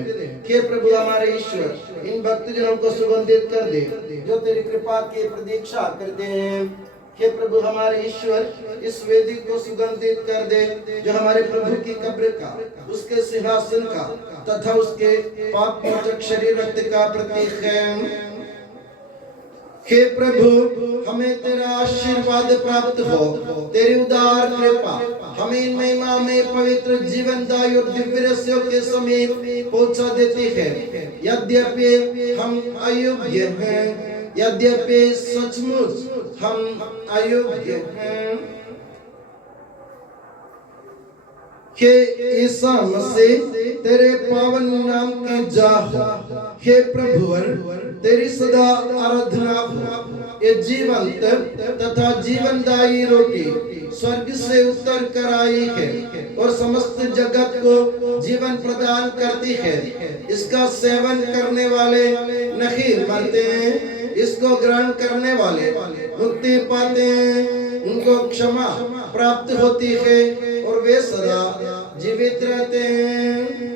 हे प्रभु हमारे ईश्वर, इन भक्तजनों को सुगंधित कर दे जो तेरी कृपा की प्रतीक्षा करते हैं। हे प्रभु हमारे ईश्वर, इस वेदी को सुगंधित कर दे जो हमारे प्रभु की कब्र का, उसके सिंहासन का तथा उसके पाप मोचक शरीर रक्त का प्रतीक है। हे प्रभु, हमें तेरा आशीर्वाद प्राप्त हो। तेरी उदार कृपा हमें महिमा में पवित्र जीवनदायी और दिव्य रस्यों के समीप पहुंचा देती है। यद्यपि हम अयोग्य हैं, यद्यपि सचमुच हम अयोग्य हैं, हे ईसा मसीह, तेरे पावन नाम की जाह। हे प्रभुवर, तेरी सदा आराधना हो। ये जीवंत तथा जीवनदायी रोटी स्वर्ग से उतर कर आई है और समस्त जगत को जीवन प्रदान करती है। इसका सेवन करने वाले नहीं मरते हैं, इसको ग्रहण करने वाले मुक्ति पाते हैं। उनको क्षमा प्राप्त होती है और वे सदा जीवित रहते हैं।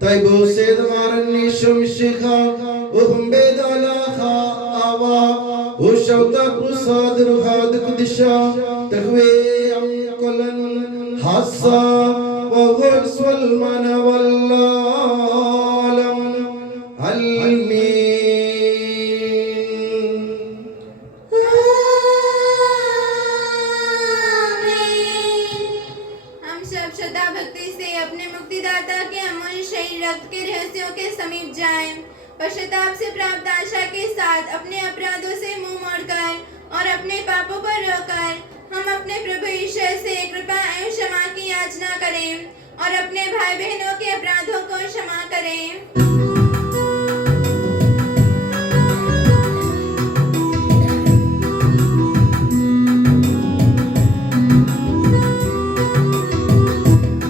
Taibo sedamaran nishum shikha uhumbe dalaha awa ushauta pusad ruhad kudisha tahwe amkolan hasa wa ghuswal manawallalam almin. श्रद्धा भक्ति से अपने मुक्तिदाता के अमूल्य शरीर रक्त के रहस्यों के समीप जाएं। पश्चाताप से प्राप्त आशा के साथ अपने अपराधों से मुंह मोड़कर और अपने पापों पर रोकर हम अपने प्रभु ईश्वर से कृपा एवं क्षमा की याचना करें और अपने भाई बहनों के अपराधों को क्षमा करें।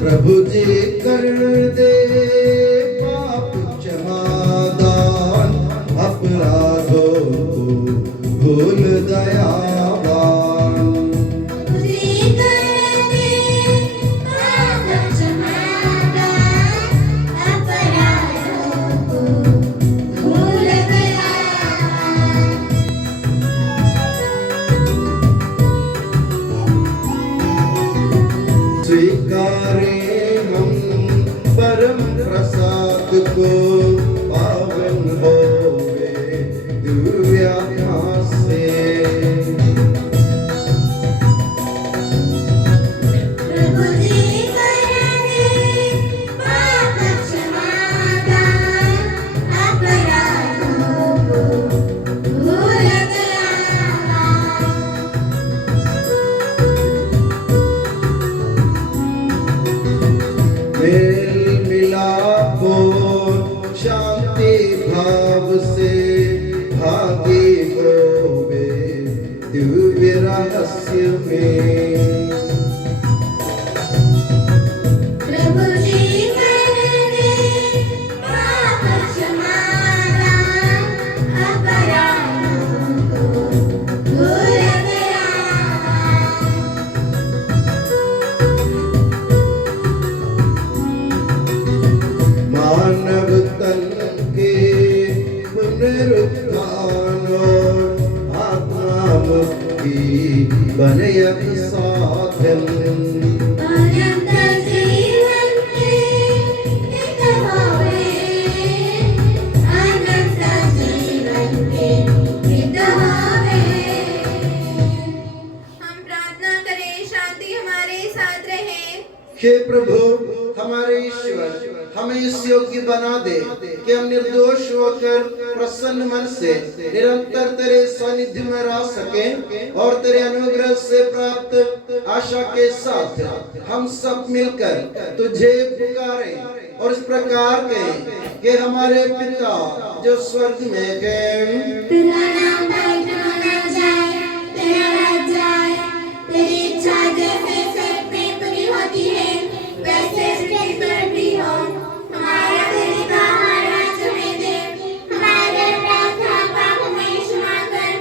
प्रभु जी कर दे पाप क्षमा दान। अपराधों को भूल दयावान। तुझे कर दे पाप क्षमादान, अपराधों को भूल दयावान। स्वीकारे हम परम प्रसाद को, पावन होवे दिव्य आत्मा से। प्रभु जी कर दे पाप क्षमादान, अपराधों को भूल दयावान। मेल मिलाप हो शांति भाव से, भागी होवे दिव्य रहस्य में। प्रभु जी कर दे पाप क्षमादान, अपराधों को भूल दयावान। मानव तन के पुनरुत्थान और आत्मा मुक्ति बने साधन। अनंत जीवन के हित होवे, अनंत जीवन के हित होवे। हम प्रार्थना करें शांति हमारे साथ रहे। हे प्रभु हमारे ईश्वर, हमें इस योग्य बना दे कि हम निर्दोष होकर प्रसन्न मन से निरंतर तेरे सानिध्य में रह सकें और तेरे अनुग्रह से प्राप्त आशा के साथ हम सब मिलकर तुझे पुकारें और इस प्रकार कहें कि हमारे पिता जो स्वर्ग में है, तेरा नाम पवित्र माना जाए, तेरा राज्य आए, तेरी इच्छा जैसे स्वर्ग में पूरी होती है वैसे पृथ्वी पर भी हो। हमारा दैनिक आहार आज हमें दे, हमारे अपराध का पाप हमें क्षमा कर,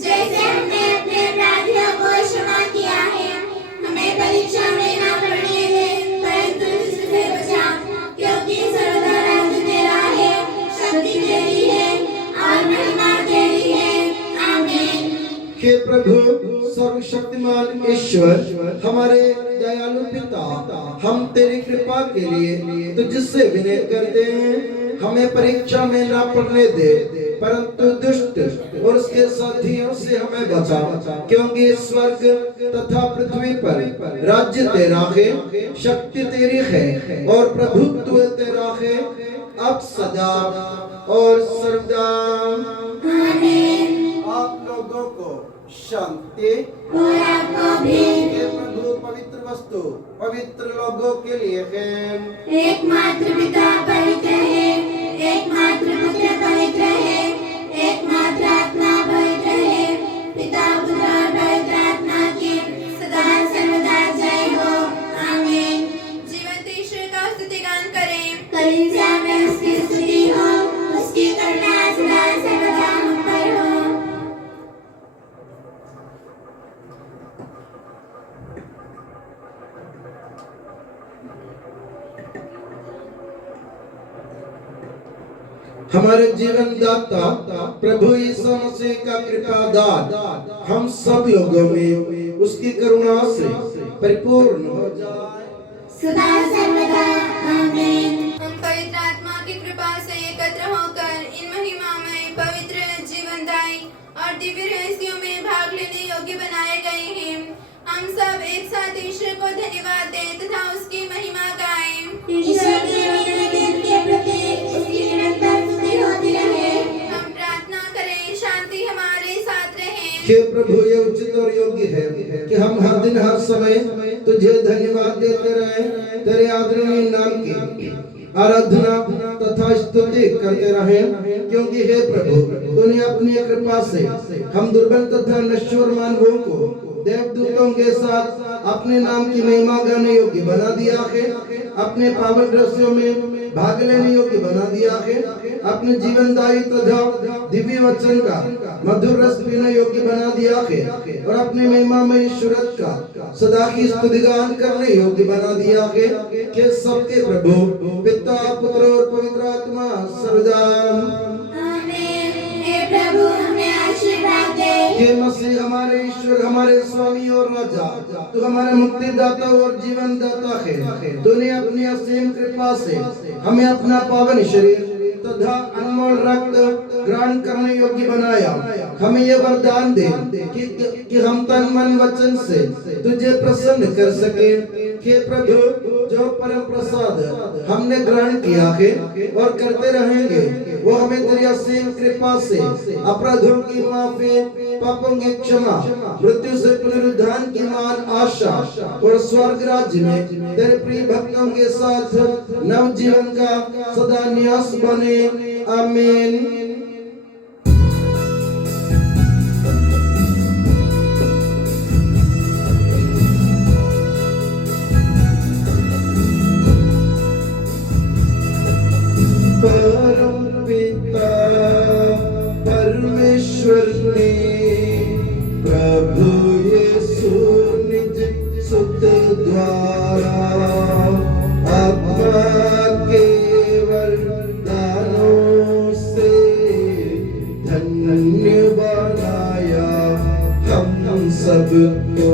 जैसे हमने अपने अपराधियों को क्षमा किया है। हमें परीक्षा में न पड़ने दे, परंतु दुष्ट से बचा, क्योंकि सर्वदा राज्य तेरा है, शक्ति तेरी है और महिमा तेरी है। आमीन। हे प्रभु सर्वशक्तिमान ईश्वर, हमारे दयालु पिता, हम तेरी कृपा के लिए तुझसे विनय करते हैं। हमें परीक्षा में ना पड़ने दे, परंतु दुष्ट और उसके साथियों से हमें बचा, क्योंकि स्वर्ग तथा पृथ्वी पर राज्य तेरा है, शक्ति तेरी है और प्रभुत्व तेरा है, अब सदा और सर्वदा। आमीन। आप लोगों को शांति। और आपको भी। ये प्रभु पवित्र वस्तु पवित्र लोगों के लिए है। एकमात्र पिता पवित्र है, एकमात्र पुत्र पवित्र है, एकमात्र आत्मा पवित्र है। पिता पुत्र और पवित्र आत्मा की सदा सर्वदा जय हो। आमीन। जीवंत ईश्वर का स्तुतिगान करें। कलीसिया में उसकी स्तुति हो, उसकी करुणा सदा सर्वदा हम पर हो। हमारे जीवन दाता प्रभु यीशु मसीह का कृपा दान हम सब लोगों में उसकी करुणा से परिपूर्ण हो जाए सदा सर्वदा। आमीन। हम पवित्र आत्मा की कृपा से एकत्र होकर इन महिमामय पवित्र जीवनदायी और दिव्य रहस्यों में भाग लेने योग्य बनाए गए हैं। हम सब एक साथ ईश्वर को धन्यवाद दें तथा उसकी महिमा गाएं। ईश्वर के नीति दिन के प्रति उसकी निरंतर स्तुति होती रहे। हम प्रार्थना करें शांति हमारे साथ रहे। हे प्रभु ये उचित और योग्य है कि हम हर दिन हर समय तुझे धन्यवाद देते रहे, तेरे आदरणीय नाम की आराधना तथा स्तुति करते रहे, क्योंकि हे प्रभु तूने अपनी कृपा से हम दुर्बल तथा नश्वर मानवों को देवदूतों के साथ अपने नाम की महिमा गाने योग्य बना दिया है, अपने पावन रहस्यों में भाग लेने योग्य बना दिया है, अपने जीवनदायी तथा दिव्य वचन का मधुर रस पीने योग्य बना दिया है और अपने महिमा में ईश्वरत का सदा की स्तुतिगान करने योग्य बना दिया है कि सबके प्रभु पिता पुत्र और पवित्र आत्मा सर्वदा हे प्रभु हमें आशीर्वाद दे। हे मसीह हमारे ईश्वर, हमारे स्वामी और राजा, तू हमारे मुक्तिदाता और जीवन दाता है। तूने अपनी असीम कृपा से हमें अपना पावन शरीर तथा अनमोल रक्त ग्रहण करने योग्य बनाया। हमें यह वरदान दे कि हम तन मन वचन से तुझे प्रसन्न कर सके। हे प्रभु, जो परम प्रसाद हमने ग्रहण किया है और करते रहेंगे, वो हमें तेरी असीम कृपा से अपराधों की माफी, पापों की क्षमा, मृत्यु से पुनरुत्थान की मान आशा और स्वर्ग राज्य में तेरे प्रिय भक्तों के साथ नव जीवन का सदा निवास बने। आमीन। परम पिता परमेश्वर ने प्रभु यीशु निज सुत द्वारा आत्मा के वरदानों से धन्य बनाया हम सबको।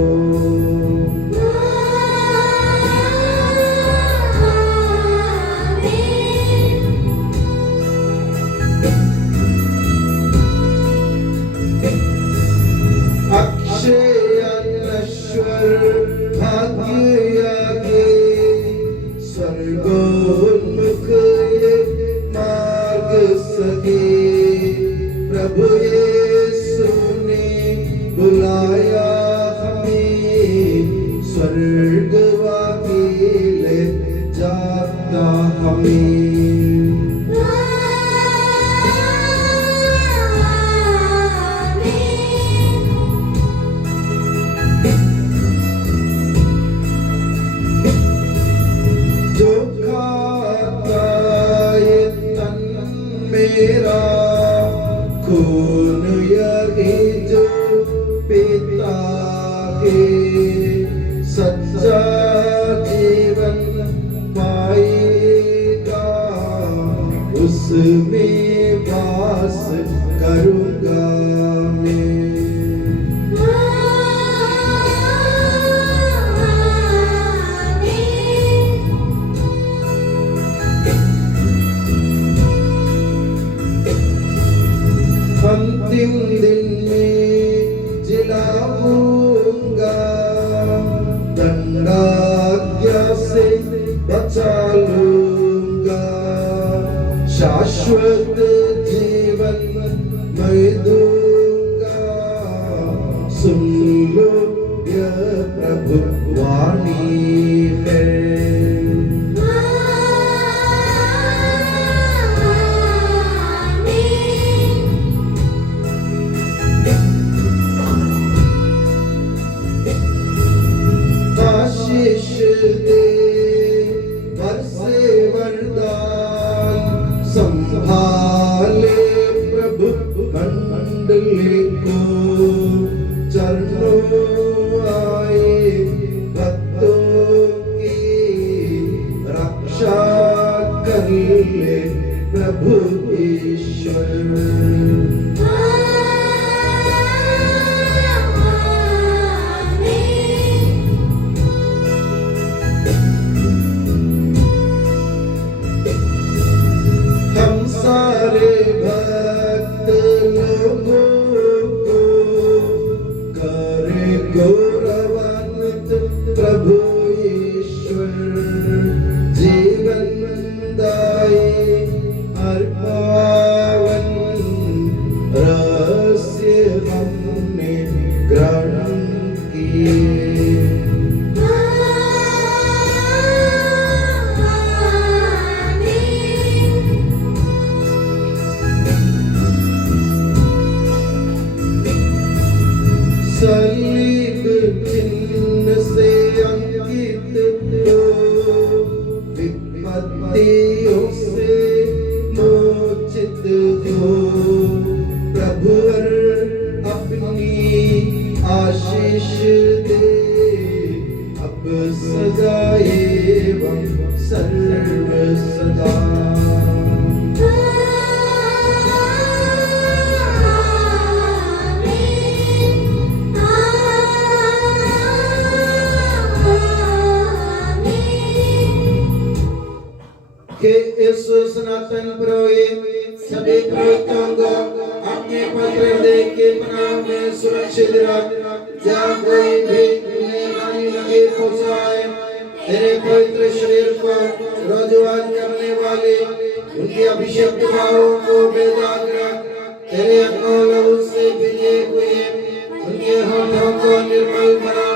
प्रभु यीशु ने बुलाया हमें, स्वर्ग वाले जाता हमें। जो खाता ये तन मेरा, खून यही जो पीता है, सच्चा जीवन पाएगा, उसमें वास करूँगा मैं। अंतिम दिन में जिलाऊंगा, दंडाज्ञा से बचा लूंगा, शाश्वत जीवन मैं दूंगा। सुन लो यह प्रभु वाणी है। आशीष दे बरसे वरदान, संभाले प्रभु मंडली को, चरणों आए भक्तों की रक्षा कर ले प्रभु ईश्वर। सारे भक्त लोगों को करे गौरवान्वित प्रभु ईश्वर, जीवन दायी और पावन सदा। कि इस सनातन पुरोहित सभी पुरोहितों को अपने पवित्र हृदय के पनाह में सुरक्षित रख, जहाँ कोई भी उन्हें हानि लगे पहुंचाए। तेरे पवित्र शरीर को रोजगार करने वाले उनके अभिषेक भावों को बेदाग रख। तेरे अंगों लहू से भिजे हुए उनके होठों को निर्मल बना।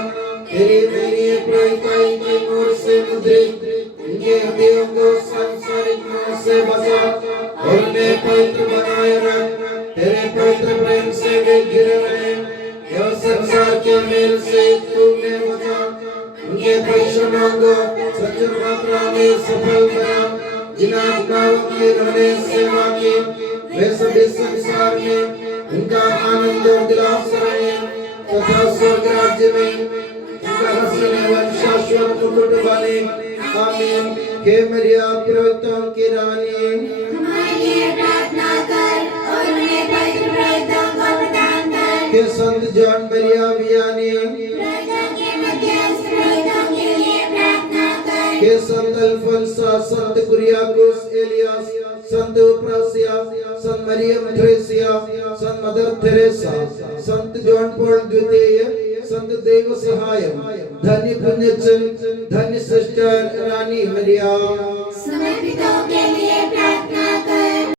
तेरी दैनीय पुरोहिताई की नूर से मुद्रित उनके हृदयों को सांसारिक मोह से बचा और उन्हें पवित्र बनाए रख। तेरे पवित्र प्रेम से वे घिरे रहे और संसार के मेल से तूने बचा। उनके परिश्रमों को सच्ची मात्रा में सफल बना। जिन आत्माओं की उन्होंने सेवा की वे सभी संसार में उनका आनंद और दिलासा रहे तथा स्वर्ग राज्य में उनका हंसने व शाश्वत मुकुट बने। आमीन। हे मरिया पुरोहितों की रानी, हमारे लिए प्रार्थना कर और हमें पवित्र पुरोहितों को प्रदान कर। हे संत जॉन मरिया वियानी, पुरोहितों के मध्यस्थ पुरोहितों के लिए प्रार्थना कर। हे संत अल्फोंसा, संत कुरियाकोस एलियास, संत प्रासिया, संत मरियम थ्रेसिया, संत मदर थेरेसा, संत जॉन पॉल द्वितीय, संत देव सहायम, धन्य पुण्यचन, धन्य सिस्टर रानी मरिया, समर्पितों के लिए